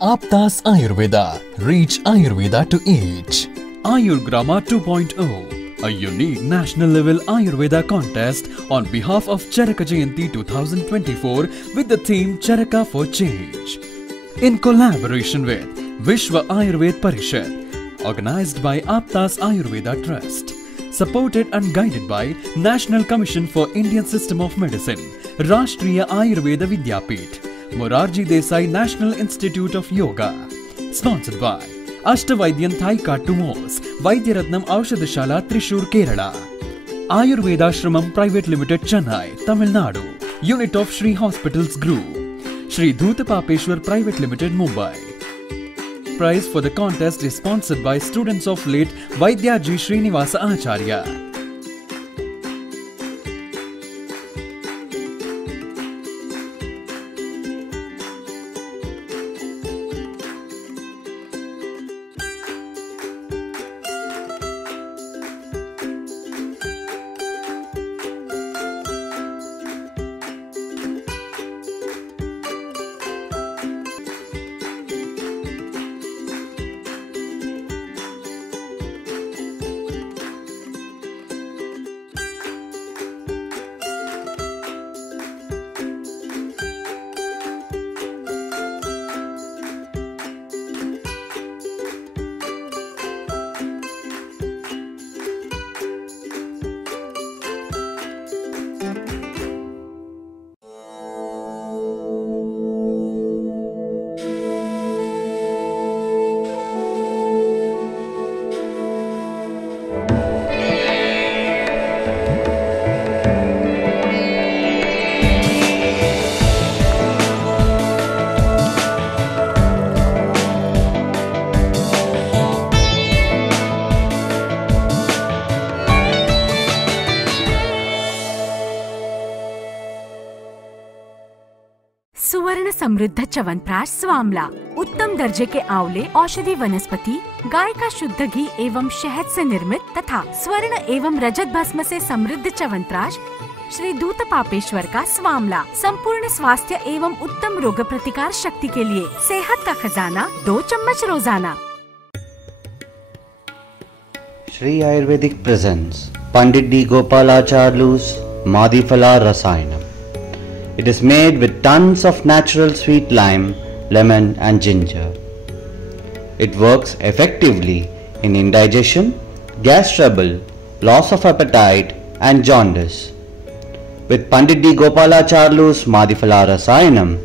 Aptas Ayurveda. Reach Ayurveda to each. Ayurgrama 2.0, a unique national level Ayurveda contest on behalf of Charaka Jayanti 2024 with the theme Charaka for Change. In collaboration with Vishwa Ayurved Parishad, organized by Aptas Ayurveda Trust, supported and guided by National Commission for Indian System of Medicine, Rashtriya Ayurveda Vidyapith, Morarji Desai National Institute of Yoga, sponsored by Ashtavaidyan Thai Tumos, Vaidyaratnam Aushadashala Trishur, Kerala, Ayurveda Shramam Private Limited, Chennai, Tamil Nadu, Unit of Shri Hospitals Group, Shri Dhutapapeshwar Private Limited, Mumbai. Prize for the contest is sponsored by students of late Vaidyaji Srinivasa Acharya. सुवर्ण समृद्ध च्यवनप्राश स्वामला, उत्तम दर्जे के आंवले औषधि वनस्पति, गाय का शुद्ध घी एवं शहद से निर्मित तथा स्वर्ण एवं रजत भस्म से समृद्ध च्यवनप्राश श्री धूतपापेश्वर का स्वामला, संपूर्ण स्वास्थ्य एवं उत्तम रोग प्रतिकार शक्ति के लिए सेहत का खजाना, 2 चम्मच रोजाना। Shri Ayurvedic presents Pandit D. Gopalacharlu's Madhifala Rasayanam. It is made with tons of natural sweet lime, lemon and ginger. It works effectively in indigestion, gas trouble, loss of appetite and jaundice. With Pandit D. Gopalacharlu's Madhifala Rasayanam,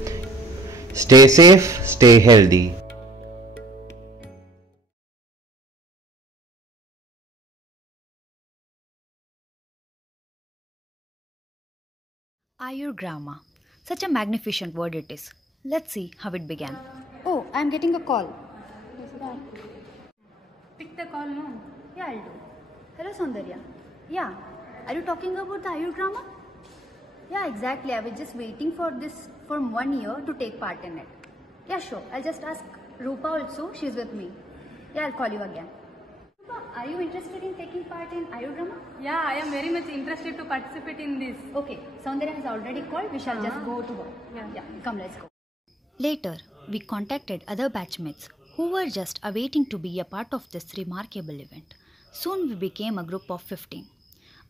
stay safe, stay healthy. Ayurgrama. Such a magnificent word it is. Let's see how it began. Oh, I'm getting a call. Pick the call now. Yeah, I'll do. Hello, Saundarya. Yeah. Are you talking about the Ayurgrama? Yeah, exactly. I was just waiting for this for 1 year to take part in it. Yeah, sure. I'll just ask Rupa also. She's with me. Yeah, I'll call you again. Rupa, are you interested in taking part in Ayurgrama? Yeah, I am very much interested to participate in this. Okay. Saundarya has already called. We shall just go to her. Yeah. Come, let's go. Later, we contacted other batchmates who were just awaiting to be a part of this remarkable event. Soon we became a group of 15.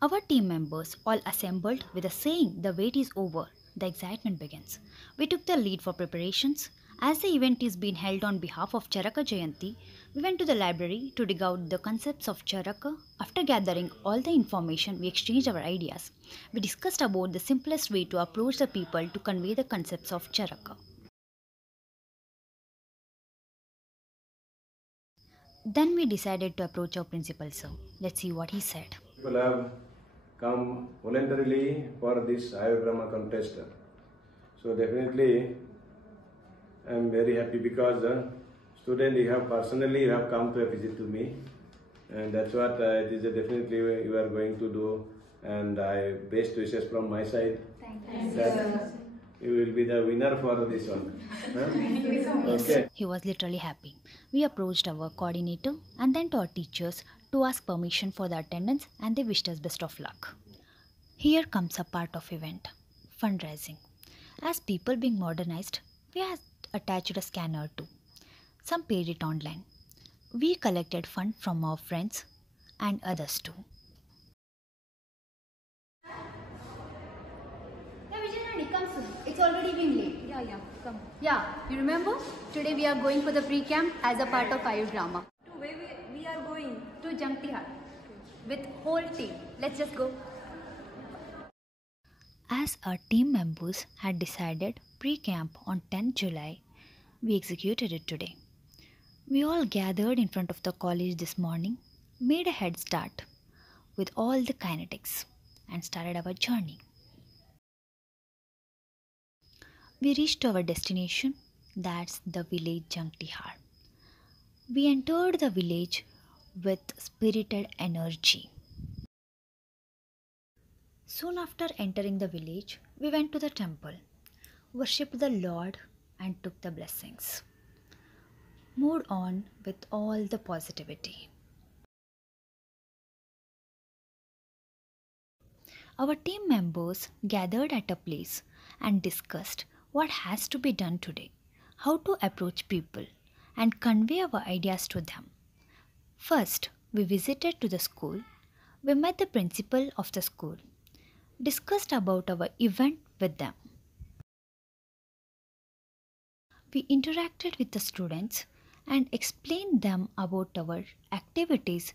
Our team members all assembled with a saying, "The wait is over, the excitement begins." We took the lead for preparations. As the event is being held on behalf of Charaka Jayanti, we went to the library to dig out the concepts of Charaka. After gathering all the information, we exchanged our ideas. We discussed about the simplest way to approach the people to convey the concepts of Charaka. Then we decided to approach our principal sir. Let's see what he said. People have come voluntarily for this Ayurgrama contest. So definitely I am very happy because student you have personally come to a visit to me, and that's what it is definitely you are going to do, and I best wishes from my side. Thank that you will be the winner for this one. Okay. He was literally happy. We approached our coordinator and then to our teachers to ask permission for the attendance, and they wished us best of luck. Here comes a part of event, fundraising. As people being modernized, we have attached a scanner too. Some paid it online. We collected funds from our friends and others too. Yeah, Vijay, come soon. It's already been late. Yeah, come. Yeah, you remember? Today we are going for the pre-camp as a part of Ayurgrama. To where we are going? To Jangtihar. With whole team. Let's just go. As our team members had decided pre-camp on 10th July, we executed it today. We all gathered in front of the college this morning, made a head start with all the kinetics and started our journey. We reached our destination, that's the village Jangtihar. We entered the village with spirited energy. Soon after entering the village, we went to the temple, worshipped the Lord and took the blessings. Moved on with all the positivity. Our team members gathered at a place and discussed what has to be done today, how to approach people and convey our ideas to them. First, we visited to the school. We met the principal of the school, discussed about our event with them. We interacted with the students and explained them about our activities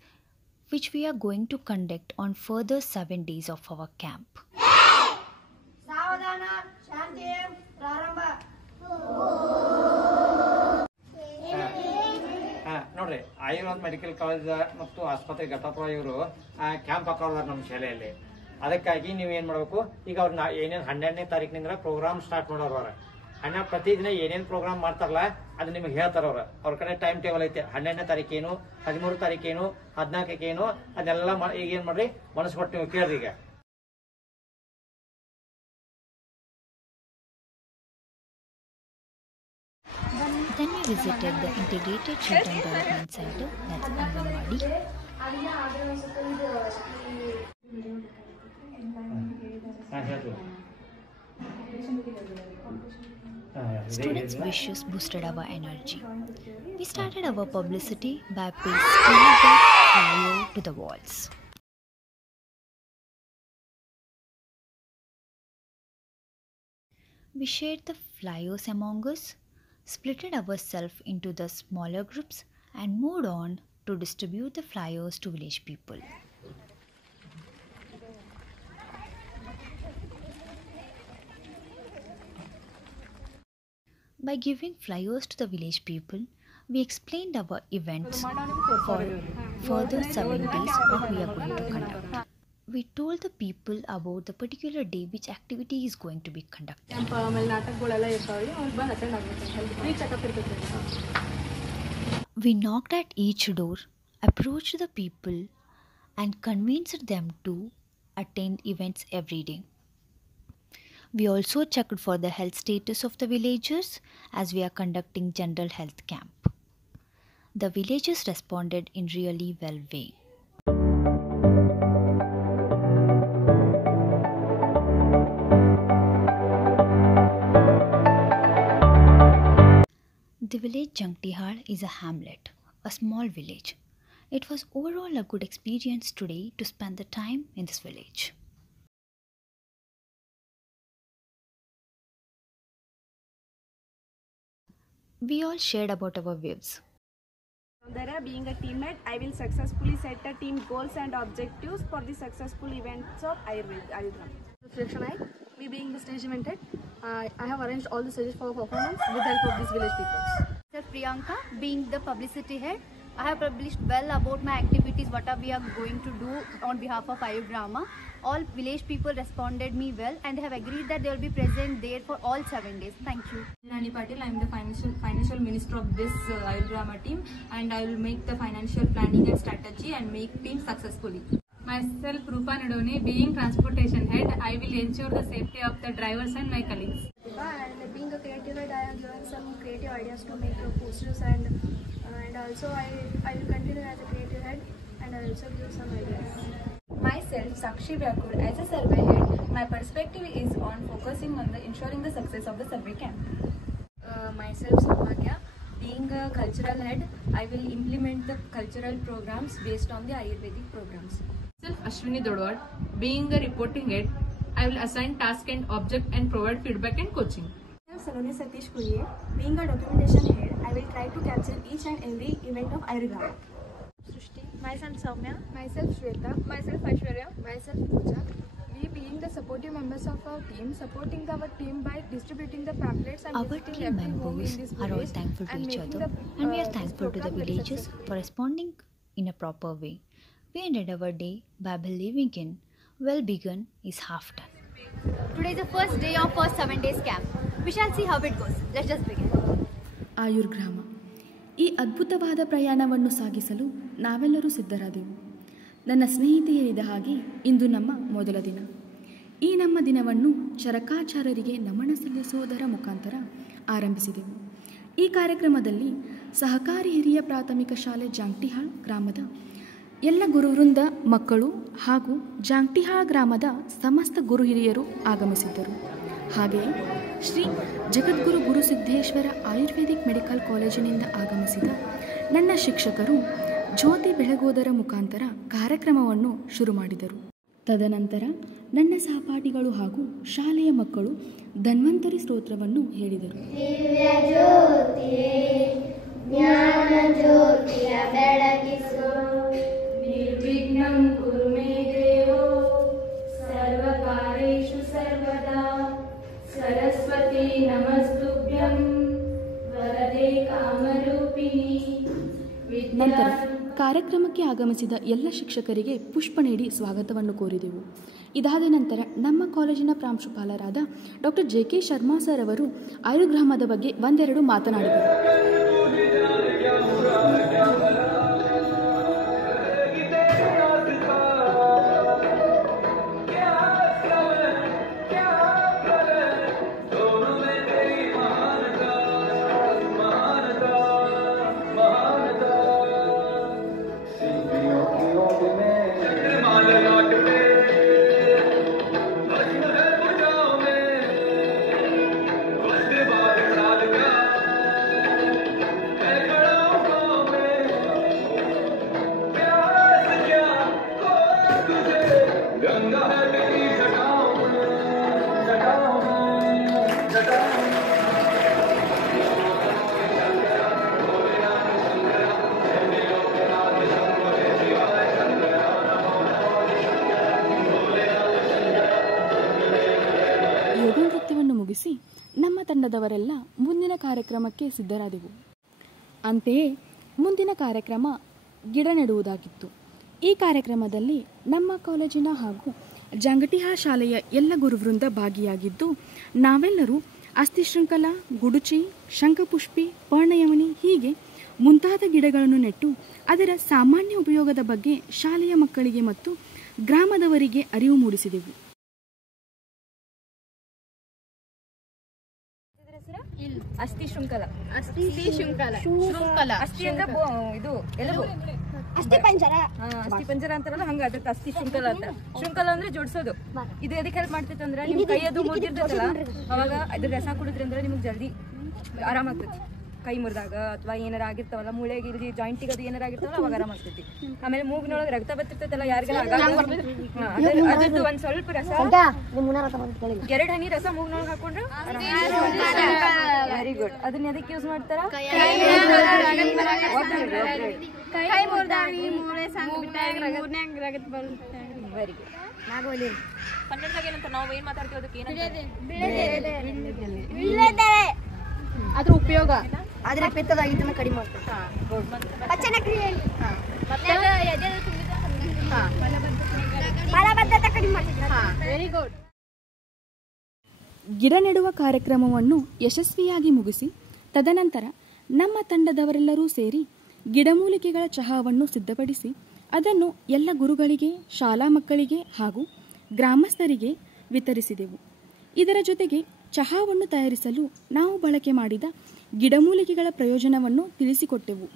which we are going to conduct on further 7 days of our camp. ನೋಡ್ರಿ Ayurveda medical college ಮತ್ತು ಆಸ್ಪತ್ರೆ ಘಟಪ್ರ ಇವರು camp ಹಾಕೋದಾರ ನಮ್ಮ ಶಾಲೆಯಲ್ಲಿ. ಅದಕ್ಕಾಗಿ ನೀವು ಏನು ಮಾಡಬೇಕು, ಈಗ ಅವ್ರನ್ನ ಏನೇನು 12ನೇ ತಾರೀಕಿನಿಂದ ಪ್ರೋಗ್ರಾಮ್ ಸ್ಟಾರ್ಟ್ ಮಾಡೋರು. ಪ್ರತಿದಿನ ಏನೇನು ಪ್ರೋಗ್ರಾಮ್ ಮಾಡ್ತಾರಲ್ಲ ಅದು ನಿಮಗೆ ಹೇಳ್ತಾರ. ಅವ್ರ ಕಡೆ ಟೈಮ್ ಟೇಬಲ್ ಐತೆ. 12ನೇ ತಾರೀಕೇನು, 13 ತಾರೀಕೇನು, 14ಕೇನು, ಅದೆಲ್ಲ ಈಗ ಏನು ಮಾಡ್ರಿ ಮನಸ್ಪಟ್ಟು ನೀವು ಕೇಳ್ರಿ. ಈಗ Then we visited the Integrated Children Development Center, that's Anganwadi. Students' wishes boosted our energy. We started our publicity by pasting the flyer to the walls. We shared the flyers among us, splitted ourselves into the smaller groups and moved on to distribute the flyers to village people. By giving flyers to the village people, we explained our events for further 7 days what we are going to conduct. We told the people about the particular day which activity is going to be conducted. We knocked at each door, approached the people and convinced them to attend events every day. We also checked for the health status of the villagers as we are conducting general health camp. The villagers responded in really well way. The village Jangtihar is a hamlet, a small village. It was overall a good experience today to spend the time in this village. We all shared about our views. Soundarya, being a teammate, I will successfully set the team goals and objectives for the successful events of Ayurveda. Reflection I, me being the stage event head, I have arranged all the stages for performance with the help of these village people. Priyanka, being the publicity head, I have published well about my activities, what we are going to do on behalf of Ayurgrama. All village people responded me well and they have agreed that they will be present there for all 7 days. Thank you. Nani Patil, I am the financial minister of this Ayurgrama team, and I will make the financial planning and strategy and make team successfully. Myself, Rupa Nadone, being transportation head, I will ensure the safety of the drivers and my colleagues. And being a creative head, I have given some creative ideas to make posters and also I will continue as a creative head and I will also give some ideas. Myself, Sakshi Vyakur, as a survey head, my perspective is on focusing on the ensuring the success of the survey camp. Myself, Saubhagya, Being a cultural head, I will implement the cultural programs based on the Ayurvedic programs. Myself Ashwini Dodwad. Being a reporting head, I will assign task and object and provide feedback and coaching. Myself Saloni Satish Kuye. Being a documentation head, I will try to capture each and every event of Ayurveda. Srushti. Myself Soumya. Myself Shweta. Myself Aishwarya. Myself Pooja. We being the supportive members of our team, supporting our team by distributing the pamphlets and our team members are all thankful to each other, and we are thankful to the villagers for responding in a proper way. We ended our day by believing in well begun is half done. Today is the first day of our 7 days camp. We shall see how it goes. Let's just begin. Ayurgrama. ಈ ಅದ್ಭುತವಾದ ಪ್ರಯಾಣವನ್ನು ಸಾಗಿಸಲು ನಾವೆಲ್ಲರೂ ಸಿದ್ಧರಾದೆವು. ನನ್ನ ಸ್ನೇಹಿತೆ ಹೇಳಿದ ಹಾಗೆ ಇಂದು ನಮ್ಮ ಮೊದಲ ದಿನ. ಈ ನಮ್ಮ ದಿನವನ್ನು ಚರಕಾಚಾರ್ಯರಿಗೆ ನಮನ ಸಲ್ಲಿಸುವುದರ ಮುಖಾಂತರ ಆರಂಭಿಸಿದೆವು. ಈ ಕಾರ್ಯಕ್ರಮದಲ್ಲಿ ಸಹಕಾರಿ ಹಿರಿಯ ಪ್ರಾಥಮಿಕ ಶಾಲೆ ಜಾಂಗ್ಟಿಹಾಳ್ ಗ್ರಾಮದ ಎಲ್ಲ ಗುರುವೃಂದ ಮಕ್ಕಳು ಹಾಗೂ ಜಾಂಗ್ಟಿಹಾಳ್ ಗ್ರಾಮದ ಸಮಸ್ತ ಗುರು ಹಿರಿಯರು ಆಗಮಿಸಿದ್ದರು. ಹಾಗೆಯೇ ಶ್ರೀ ಜಗದ್ಗುರು ಗುರುಸಿದ್ದೇಶ್ವರ ಆಯುರ್ವೇದಿಕ್ ಮೆಡಿಕಲ್ ಕಾಲೇಜಿನಿಂದ ಆಗಮಿಸಿದ ನನ್ನ ಶಿಕ್ಷಕರು ಜ್ಯೋತಿ ಬೆಳಗೋದರ ಮುಖಾಂತರ ಕಾರ್ಯಕ್ರಮವನ್ನು ಶುರು ಮಾಡಿದರು. ತದನಂತರ ನನ್ನ ಸಹಪಾಠಿಗಳು ಹಾಗೂ ಶಾಲೆಯ ಮಕ್ಕಳು ಧನ್ವಂತರಿ ಸ್ತೋತ್ರವನ್ನು ಹೇಳಿದರು. ನಿರ್ವಿಘ್ನಂ ಕುರು ಮೇ ದೇವೋ ಸರ್ವಕಾರ್ಯೇಷು ಸರ್ವದಾ ಸರಸ್ವತಿ ನಮಸ್ತುಭ್ಯಂ ವರದೆ ಕಾಮರೂಪಿಣಿ. ನಂತರ ಕಾರ್ಯಕ್ರಮಕ್ಕೆ ಆಗಮಿಸಿದ ಎಲ್ಲ ಶಿಕ್ಷಕರಿಗೆ ಪುಷ್ಪ ನೀಡಿ ಸ್ವಾಗತವನ್ನು ಕೋರಿದೆವು. ಇದಾದ ನಂತರ ನಮ್ಮ ಕಾಲೇಜಿನ ಪ್ರಾಂಶುಪಾಲರಾದ ಡಾಕ್ಟರ್ JK ಶರ್ಮಾ ಸರ್ ಅವರು ಆಯುರ್ಗ್ರಾಮದ ಬಗ್ಗೆ ಒಂದೆರಡು ಮಾತನಾಡಿದರು. ಯೋಗ ನೃತ್ಯವನ್ನು ಮುಗಿಸಿ ನಮ್ಮ ತಂಡದವರೆಲ್ಲ ಮುಂದಿನ ಕಾರ್ಯಕ್ರಮಕ್ಕೆ ಸಿದ್ಧರಾದೆವು. ಅಂತೆಯೇ ಮುಂದಿನ ಕಾರ್ಯಕ್ರಮ ಗಿಡ ನೆಡುವುದಾಗಿತ್ತು. ಈ ಕಾರ್ಯಕ್ರಮದಲ್ಲಿ ನಮ್ಮ ಕಾಲೇಜಿನ ಹಾಗೂ ಜಾಂಗಟಿಹಾಳ್ ಶಾಲೆಯ ಎಲ್ಲ ಗುರುವೃಂದ ಭಾಗಿಯಾಗಿದ್ದು, ನಾವೆಲ್ಲರೂ ಅಸ್ಥಿಶೃಂಖಲ, ಗುಡುಚಿ, ಶಂಖಪುಷ್ಪಿ, ಪರ್ಣಯವನಿ ಹೀಗೆ ಮುಂತಾದ ಗಿಡಗಳನ್ನು ನೆಟ್ಟು ಅದರ ಸಾಮಾನ್ಯ ಉಪಯೋಗದ ಬಗ್ಗೆ ಶಾಲೆಯ ಮಕ್ಕಳಿಗೆ ಮತ್ತು ಗ್ರಾಮದವರಿಗೆ ಅರಿವು ಮೂಡಿಸಿದೆವು. ಅಸ್ಥಿ ಶೃಂಖಲ. ಅಸ್ಥಿ ಶೃಂಖಲ. ಅಸ್ಥಿ ಅಂದ್ರೆ ಇದು ಎಲುಬು. ಅಸ್ಥಿ ಪಂಜರ. ಅಸ್ಥಿ ಪಂಜರ ಅಂತಾರಲ್ಲ ಹಂಗ ಅದಕ್ಕೆ ಅಸ್ಥಿ ಶೃಂಖಲ ಅಂತ. ಶೃಂಖಲ ಅಂದ್ರೆ ಜೋಡಿಸೋದು. ಇದು ಎದಕ್ಕೆ ಹೆಲ್ಪ್ ಮಾಡ್ತೈತೆ ಅಂದ್ರೆ ನಿಮ್ ಕೈಯದು ಮುರಿದಿರ್ತೈತಲ್ಲ ಅವಾಗ ಅದ್ರ ರಸ ಕುಡಿದ್ರಂದ್ರೆ ನಿಮ್ಗೆ ಜಲ್ದಿ ಆರಾಮಾಗ್ತೈತಿ. ಕೈ ಮುರಿದಾಗ ಅಥವಾ ಏನಾರ ಆಗಿರ್ತಾವಲ್ಲ ಮೂಳೆಗೆ ಇಲ್ಲಿ ಜಾಯಿಂಟಿಗೆ ಅದು ಏನಾರ ಆಗಿರ್ತಾವಲ್ಲ ಅವಾಗ ಆರಾಮಾಗ್ತೈತಿ. ಆಮೇಲೆ ಮೂಗಿನೊಳಗೆ ರಕ್ತ ಬತ್ತಿರ್ತೈತಲ್ಲ ಯಾರಿಗೆಲ್ಲ ಅದರದ್ದು ಒಂದ್ ಸ್ವಲ್ಪ ರಸ 2 ಹನಿ ರಸ ಮೂಗಿನೊಳಗೆ ಹಾಕೊಂಡ್ರೆ ವೆರಿ ಗುಡ್. ಅದನ್ನ ಅದಕ್ಕೆ ಯೂಸ್ ಮಾಡ್ತಾರ ವೆರಿ ಗುಡ್. ಕನ್ನಡದಾಗ ಏನಂತ ನಾವು ಏನ್ ಮಾತಾಡ್ತೀವಿ ಅದಕ್ಕೆ ಅದ್ರ ಉಪಯೋಗ ಆದ್ರೆ ಪಿತ್ತದಾಗಿದ್ದನ್ನ ಕಡಿಮೆ ಮಾಡ್ತಾರೆ. Very good. ಗಿಡ ನೆಡುವ ಕಾರ್ಯಕ್ರಮವನ್ನು ಯಶಸ್ವಿಯಾಗಿ ಮುಗಿಸಿ ತದನಂತರ ನಮ್ಮ ತಂಡದವರೆಲ್ಲರೂ ಸೇರಿ ಗಿಡಮೂಲಿಕೆಗಳ ಚಹಾವನ್ನು ಸಿದ್ಧಪಡಿಸಿ ಅದನ್ನು ಎಲ್ಲ ಗುರುಗಳಿಗೆ, ಶಾಲಾ ಮಕ್ಕಳಿಗೆ ಹಾಗೂ ಗ್ರಾಮಸ್ಥರಿಗೆ ವಿತರಿಸಿದೆವು. ಇದರ ಜೊತೆಗೆ ಚಹಾವನ್ನು ತಯಾರಿಸಲು ನಾವು ಬಳಕೆ ಮಾಡಿದ ಗಿಡಮೂಲಿಕೆಗಳ ಪ್ರಯೋಜನವನ್ನು ತಿಳಿಸಿಕೊಟ್ಟೆವು.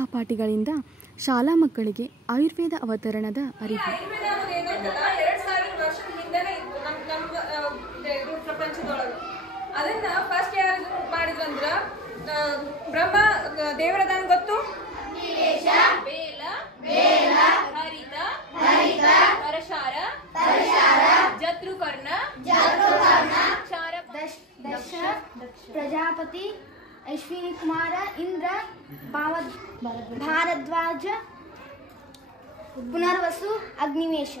ಸಹಪಾಠಿಗಳಿಂದ ಶಾಲಾ ಮಕ್ಕಳಿಗೆ ಆಯುರ್ವೇದ ಅವತರಣದ ಅರಿವು. ಆಯುರ್ವೇದ ಅನ್ನೋದು ಏನಂತಲ್ಲ 2000 ವರ್ಷದ ಹಿಂದೆನೇ ಇತ್ತು ನಮ್ಮ ಪ್ರಪಂಚದೊಳಗೆ. ಅದನ್ನ ಫಸ್ಟ್ ಯಾರು ಮಾಡಿದ್ರಂದ್ರ ಬ್ರಹ್ಮ ದೇವರದಾನ ಗೊತ್ತು, ಬೇಲ ಹರಿತ ಹರಶಾರ ಜತ್ರುಕರ್ಣ ದಕ್ಷ ಪ್ರಜಾಪತಿ ಅಶ್ವಿನಿ ಕುಮಾರ ಇಂದ್ರ ಭಾರದ್ವಾಜ ಪುನರ್ವಸು ಅಗ್ನಿವೇಶ.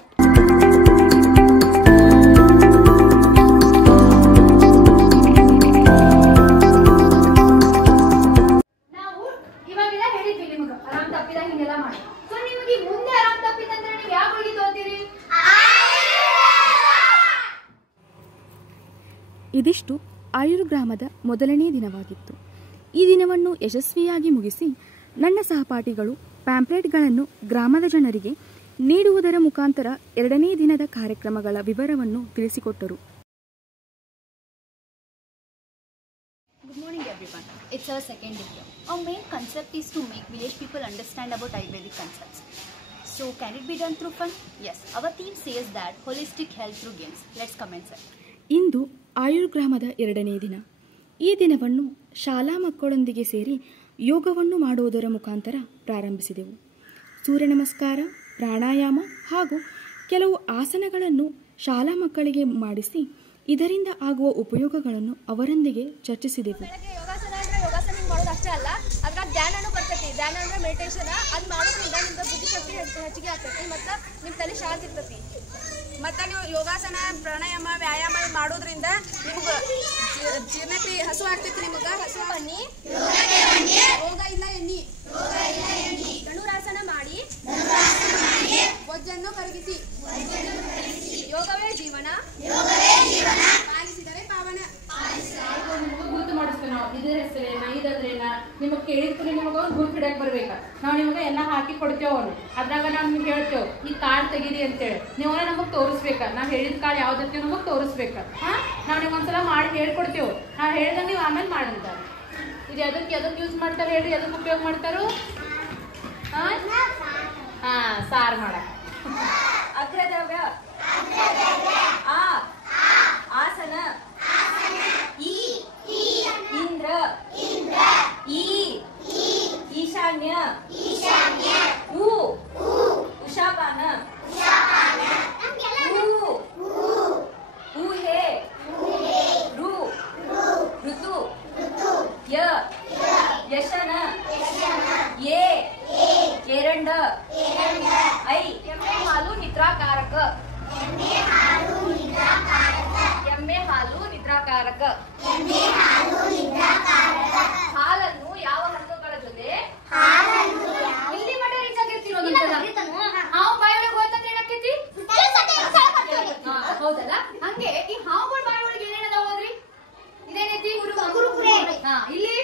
ನಾವು ಇವಾಗೆಲ್ಲ ಹೇಳಿದ್ವಿ ನಿಮ್ಗೆ ಆರಾಮ್ ತಪ್ಪಿದಾಗ ಹಿಂಗೆಲ್ಲ ಮಾಡಿ. ಸೊ ನಿಮಗೆ ಮುಂದೆ ಆರಾಮ್ ತಪ್ಪಿದಂದ್ರೆ ನೀವು ಯಾವ ಗುಳಿಗೆ ತಗೋತೀರಿ? ಇದಿಷ್ಟು ಆಯುರ್ಗ್ರಾಮದ ಮೊದಲನೇ ದಿನವಾಗಿತ್ತು. ಈ ದಿನವನ್ನು ಯಶಸ್ವಿಯಾಗಿ ಮುಗಿಸಿ ನನ್ನ ಸಹಪಾಠಿಗಳು ಪ್ಯಾಂಪ್ಲೆಟ್ಗಳನ್ನು ಗ್ರಾಮದ ಜನರಿಗೆ ನೀಡುವುದರ ಮುಖಾಂತರ ಎರಡನೇ ದಿನದ ಕಾರ್ಯಕ್ರಮಗಳ ವಿವರವನ್ನು ತಿಳಿಸಿಕೊಟ್ಟರು. Good morning everyone. It's our second day here. Our main concept is to make village people understand about Ayurvedic concepts. So can it be done through fun? Yes. Our team says that holistic health through games. Let's commence it. ಇಂದು ಆಯುರ್ಗ್ರಾಮದ ಎರಡನೇ ದಿನ. ಈ ದಿನವನ್ನು ಶಾಲಾ ಮಕ್ಕಳೊಂದಿಗೆ ಸೇರಿ ಯೋಗವನ್ನು ಮಾಡುವುದರ ಮುಖಾಂತರ ಪ್ರಾರಂಭಿಸಿದೆವು. ಸೂರ್ಯ ನಮಸ್ಕಾರ, ಪ್ರಾಣಾಯಾಮ ಹಾಗೂ ಕೆಲವು ಆಸನಗಳನ್ನು ಶಾಲಾ ಮಕ್ಕಳಿಗೆ ಮಾಡಿಸಿ ಇದರಿಂದ ಆಗುವ ಉಪಯೋಗಗಳನ್ನು ಅವರೊಂದಿಗೆ ಚರ್ಚಿಸಿದೆವು. ಯೋಗಾಸನ ಮಾಡೋದು ಅಷ್ಟೇ ಅಲ್ಲ, ಅದ್ರಾಗ ಧ್ಯಾನನೂ ಬರ್ತೈತಿ. ಧ್ಯಾನ ಅಂದ್ರೆ ಮೆಡಿಟೇಷನ್. ಅದು ಮಾಡೋದ್ರಿಂದ ನಿಮ್ದು ಬುದ್ಧಿಶಕ್ತಿ ಹೆಚ್ಚಿಗೆ ಆಗ್ತೈತಿ ಮತ್ತು ನಿಮ್ಮ ತಲೆ ಶಾಂತಿ ಇರ್ತೈತಿ. ಮತ್ತು ನೀವು ಯೋಗಾಸನ, ಪ್ರಾಣಾಯಾಮ, ವ್ಯಾಯಾಮ ಮಾಡೋದ್ರಿಂದ ನಿಮ್ಗೆ ಜೀರ್ಣಕ್ರಿಯೆ ಹಸು ಆಗ್ತೈತಿ. ನಿಮಗೆ ಹಸು ಬನ್ನಿ, ರೋಗ ಇಲ್ಲ ಎನ್ನಿ. ಧನುರಾಸನ ಮಾಡಿ ಬೊಜ್ಜನ್ನು ಕರಗಿಸಿ. ಯೋಗವೇ ಜೀವನ, ಪಾಲಿಸಿದರೆ ಪಾವನ. ಗುರುತು ಮಾಡಿಸ್ತೇವೆ ನಾವು. ಇದ್ರ ಹೆಸರೇನ, ಇದಂದ್ರೇನ ನಿಮಗೆ ಕೇಳಿದ್ರು ನಿಮಗೆ ಅವ್ರು ಗುರುತು ಹಿಡಕ್ ಬರ್ಬೇಕ. ನಾವು ನಿಮಗೆ ಎಲ್ಲ ಹಾಕಿ ಕೊಡ್ತೇವೆ. ಅವ್ರು ಅದ್ರಾಗ ನಾವು ನಿಮ್ಗೆ ಹೇಳ್ತೇವೆ ಈ ಕಾರ್ಡ್ ತೆಗೀರಿ ಅಂತೇಳಿ. ನೀವು ನಮಗೆ ತೋರಿಸ್ಬೇಕ. ನಾವು ಹೇಳಿದ ಕಾರ್ಡ್ ಯಾವ್ದಕ್ಕೆ ನಮಗೆ ತೋರಿಸ್ಬೇಕ. ನಾವು ನಿಮ್ಗೆ ಒಂದ್ಸಲ ಮಾಡಿ ಹೇಳ್ಕೊಡ್ತೇವೆ. ನಾವು ಹೇಳಿದಾಗ ನೀವು ಆಮೇಲೆ ಮಾಡಂತ. ಇದು ಅದಕ್ಕೆ ಯೂಸ್ ಮಾಡ್ತಾರೆ ಹೇಳ್ರಿ, ಅದಕ್ಕೆ ಉಪಯೋಗ ಮಾಡ್ತಾರೋ? ಸಾರು ಮಾಡಕ್ ಅಗ್ರದ್ರವ್ಯ, ಆಸನ, ಇಂದ್ರ, ಈಶಾನ್ಯ, ಉಷಾಪಾನ, ಊಹೆ, ಋತು, ಯಶನ, ಏರಂಡ, ಐ ಎಮ್ಮೆ ಹಾಲು ನಿದ್ರಾಕಾರಕ. ಹಾಲನ್ನು ಯಾವ ಹಣ್ಣುಗಳ ಜೊತೆ ಇಲ್ಲಿ ಮಟ್ಟ ರೀಚ್ ಆಗಿರ್ತಿರೋದು. ಹಾವು ಬಾಯೊಳಗೆ ಹೋಯ್ತಂದ್ರೆ ಏನಾಕೈತಿ? ಹೌದಲ್ಲ? ಹಂಗೆ ಈ ಹಾವುಗಳ ಬಾಯೊಳಗೆ ಏನೇನದ ಹೋದ್ರಿ? ಇದೇನೈತಿ? ಇಲ್ಲಿ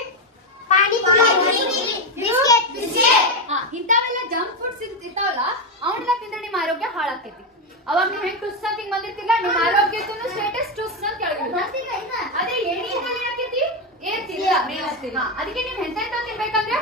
ಇಂಥವೆಲ್ಲ ಜಂಕ್ ಫುಡ್ಸ್ ಇರ್ತಾವಲ್ಲ, ಅವನ್ನೆಲ್ಲ ತಿಂದ್ರೆ ನಿಮ್ಮ ಆರೋಗ್ಯ ಹಾಳಾಕೈತಿ. ಅವಾಗ ನೀವು ಹೆಂಗ್ ಟುಸ್ ಅಂತ ಹಿಂಗ್ ಬಂದಿರ್ತಿಲ್ಲ, ನಿಮ್ಮ ಆರೋಗ್ಯಕ್ಕೂ ಸ್ಟೇಟಸ್ ಟುಸ್ ಅಂತ ಕೆಳಗಿರುತ್ತೆ. ಅದೇ ಎಣ್ಣೆ ಏನಾಕೈತಿ? ಏರ್ತಿಲ್ಲ, ಮೇಲಾಗ್ತಿಲ್ಲ. ಅದಕ್ಕೆ ನೀವು ಎಂತ ತಿನ್ಬೇಕಂದ್ರೆ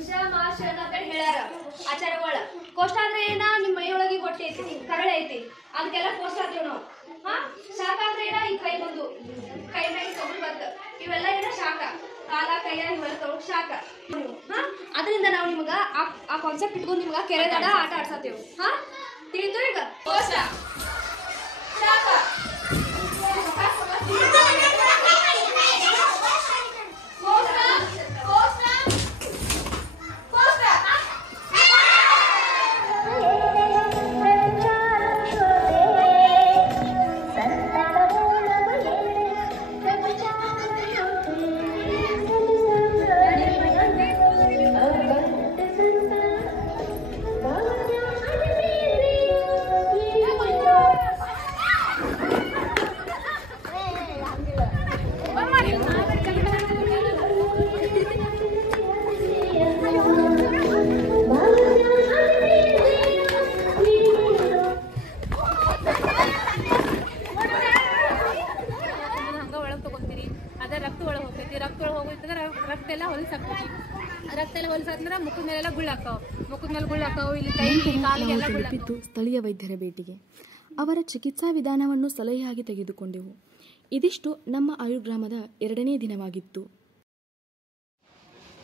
ವಿಷಮಾಶನ ಅಂತ ಹೇಳ್ಯಾರ ಆಚಾರಗಳ. ಕೋಷ್ಟ ಅಂದ್ರೆ ಏನ? ನಿಮ್ಮ ಮೈಯೊಳಗೆ ಹೊಟ್ಟೆ ಐತಿ, ಕರಳೆ ಐತಿ, ಅದಕ್ಕೆಲ್ಲ ಕೋಷ್ಟ ಅಂತೀವಿ ನಾವು. ಶಾಖ ಅಂದ್ರೆ ಏನ? ಈ ಕೈ ಬಂದು ಕೈ ಮೇಲೆ ತೊಗೊಂಡು ಬಂದ ಇವೆಲ್ಲ ಏನ ಶಾಖ. ಕಾಲ ಕೈಯ ಇವೆಲ್ಲ ತೊಗೊಂಡು ಶಾಖ. ಅದರಿಂದ ನಾವು ನಿಮ್ಗ ಆ ಕಾನ್ಸೆಪ್ಟ್ ಇಟ್ಕೊಂಡು ನಿಮ್ಗ ಕೆರೆದಾಡ ಆಟ ಆಡ್ಸತ್ತೇವೆ. ತಿಳಿತು? ಈಗ ಕೋಷ್ಟ, ಶಾಖ, ಒಳಗೆ ಹೋಗ್ತೈತಿ. ರಕ್ತ ಒಳಗೆ ಹೋಗಿರ್ತಂದ್ರೆ ರಕ್ತ ಎಲ್ಲ ಹೊಲಸಾಗ್ತೈತಿ. ರಕ್ತ ಎಲ್ಲ ಹೊಲಸಾದ್ಮೇಲೆ ಮುಖದ ಮೇಲೆಲ್ಲ ಗುಳ್ಳಾಕಾವು. ಮುಖದ ಮೇಲೆ ಗುಳ್ಳಾಕಾವು, ಇಲ್ಲಿ ಕೈ ಕಾಲಿಗೆಲ್ಲ ತಲುಪಿದ್ದು ಸ್ಥಳೀಯ ವೈದ್ಯರ ಭೇಟಿಗೆ. ಅವರ ಚಿಕಿತ್ಸಾ ವಿಧಾನವನ್ನು ಸಲಹೆಯಾಗಿ ತೆಗೆದುಕೊಂಡೆವು. ಇದಿಷ್ಟು ನಮ್ಮ ಆಯುರ್ಗ್ರಾಮದ 2ನೇ ದಿನವಾಗಿತ್ತು.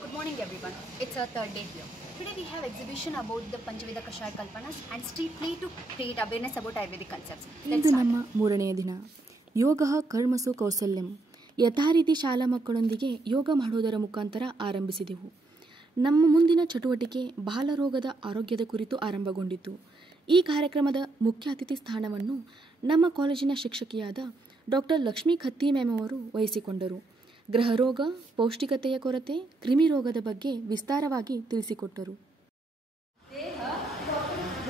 Good morning everyone. It's our 3rd day here. Today we have exhibition about the Panchavida Kashaya Kalpanas and street play to create awareness about Ayurvedic concepts. ಇದು ನಮ್ಮ 3ನೇ ದಿನ. ಯೋಗ ಕರ್ಮಸು ಕೌಶಲ್ಯಂ. ಯಥಾರೀತಿ ಶಾಲಾ ಮಕ್ಕಳೊಂದಿಗೆ ಯೋಗ ಮಾಡುವುದರ ಮುಖಾಂತರ ಆರಂಭಿಸಿದೆವು. ನಮ್ಮ ಮುಂದಿನ ಚಟುವಟಿಕೆ ಬಾಲರೋಗದ ಆರೋಗ್ಯದ ಕುರಿತು ಆರಂಭಗೊಂಡಿತು. ಈ ಕಾರ್ಯಕ್ರಮದ ಮುಖ್ಯ ಅತಿಥಿ ಸ್ಥಾನವನ್ನು ನಮ್ಮ ಕಾಲೇಜಿನ ಶಿಕ್ಷಕಿಯಾದ ಡಾಕ್ಟರ್ ಲಕ್ಷ್ಮೀ ಖತ್ತಿ ಮ್ಯಾಮ್ ಅವರು ವಹಿಸಿಕೊಂಡರು. ಗೃಹರೋಗ, ಪೌಷ್ಟಿಕತೆಯ ಕೊರತೆ, ಕ್ರಿಮಿರೋಗದ ಬಗ್ಗೆ ವಿಸ್ತಾರವಾಗಿ ತಿಳಿಸಿಕೊಟ್ಟರು. ದೇಹ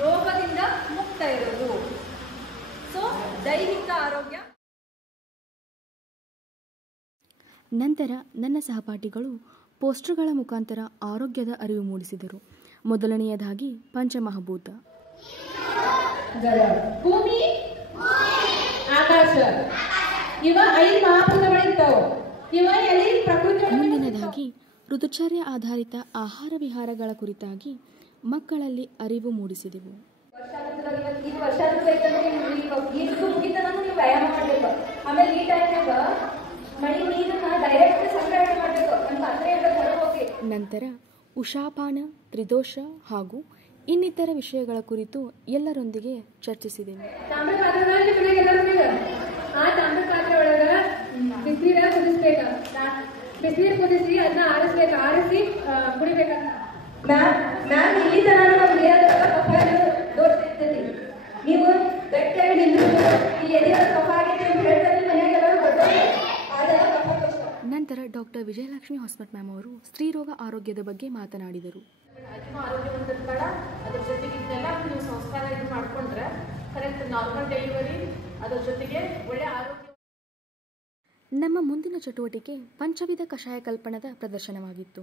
ರೋಗದಿಂದ ಮುಕ್ತ ಇರೋದು. ಸೊ ದೈಹಿಕ ಆರೋಗ್ಯ. ನಂತರ ನನ್ನ ಸಹಪಾಠಿಗಳು ಪೋಸ್ಟರ್ಗಳ ಮುಖಾಂತರ ಆರೋಗ್ಯದ ಅರಿವು ಮೂಡಿಸಿದರು. ಮೊದಲನೆಯದಾಗಿ ಪಂಚಮಹಾಭೂತ. ಭೂಮಿ, ಆಕಾಶ, ಇವ 5 ಮಹಾಭೂತಗಳಿರ್ತಾವ. ಮುಂದಿನದಾಗಿ ಋತುಚರ್ಯ ಆಧಾರಿತ ಆಹಾರ ವಿಹಾರಗಳ ಕುರಿತಾಗಿ ಮಕ್ಕಳಲ್ಲಿ ಅರಿವು ಮೂಡಿಸಿದೆವು. ನಂತರ ಉಷಾಪಾನ, ತ್ರಿದೋಷ ಹಾಗೂ ಇನ್ನಿತರ ವಿಷಯಗಳ ಕುರಿತು ಎಲ್ಲರೊಂದಿಗೆ ಚರ್ಚಿಸಿದೆವು. ಬಿಸಿನೀರ ಕುದಿಸ್ಬೇಕ. ಬಿಸಿನೀರು ಕುದಿಸಿ ಅದನ್ನ ಆರಿಸಿ ಕುಡಿಬೇಕ. ಮ್ಯಾಮ್ ಇಲ್ಲಿ ತನಕ ನಮ್ಮ ನೀರಾಗ ಕಫ ತೋರಿಸ್ತೈತಿ. ನೀವು ಗಟ್ಟಿಯಾಗಿ ನಿಂತು ಈ ಎದೆಯ ಕಫ ಆಗೈತೆ ಅಂತ ಹೇಳ್ತಾರೆ. ಮನೆಯಾಗ ಎಲ್ಲರೂ ಗೊತ್ತಾಗ ಅದೆಲ್ಲ ಕಫ ತೋರಿಸ್ತಾರೆ. ನಂತರ ಡಾಕ್ಟರ್ ವಿಜಯಲಕ್ಷ್ಮಿ ಹೊಸ್ಮಠ್ ಮ್ಯಾಮ್ ಅವರು ಸ್ತ್ರೀರೋಗ ಆರೋಗ್ಯದ ಬಗ್ಗೆ ಮಾತನಾಡಿದರು. ಆರೋಗ್ಯವಂತದ ಬೇಡ, ಅದ್ರ ಜೊತೆಗೆ ಇದನ್ನೆಲ್ಲ ನೀವು ಸಂಸ್ಕಾರ ಇದು ಮಾಡ್ಕೊಂಡ್ರೆ ಕರೆಕ್ಟ್ ನಾರ್ಮಲ್ ಡೆಲಿವರಿ, ಅದ್ರ ಜೊತೆಗೆ ಒಳ್ಳೆ ಆರೋಗ್ಯ. ನಮ್ಮ ಮುಂದಿನ ಚಟುವಟಿಕೆ ಪಂಚವಿಧ ಕಷಾಯ ಕಲ್ಪನದ ಪ್ರದರ್ಶನವಾಗಿತ್ತು.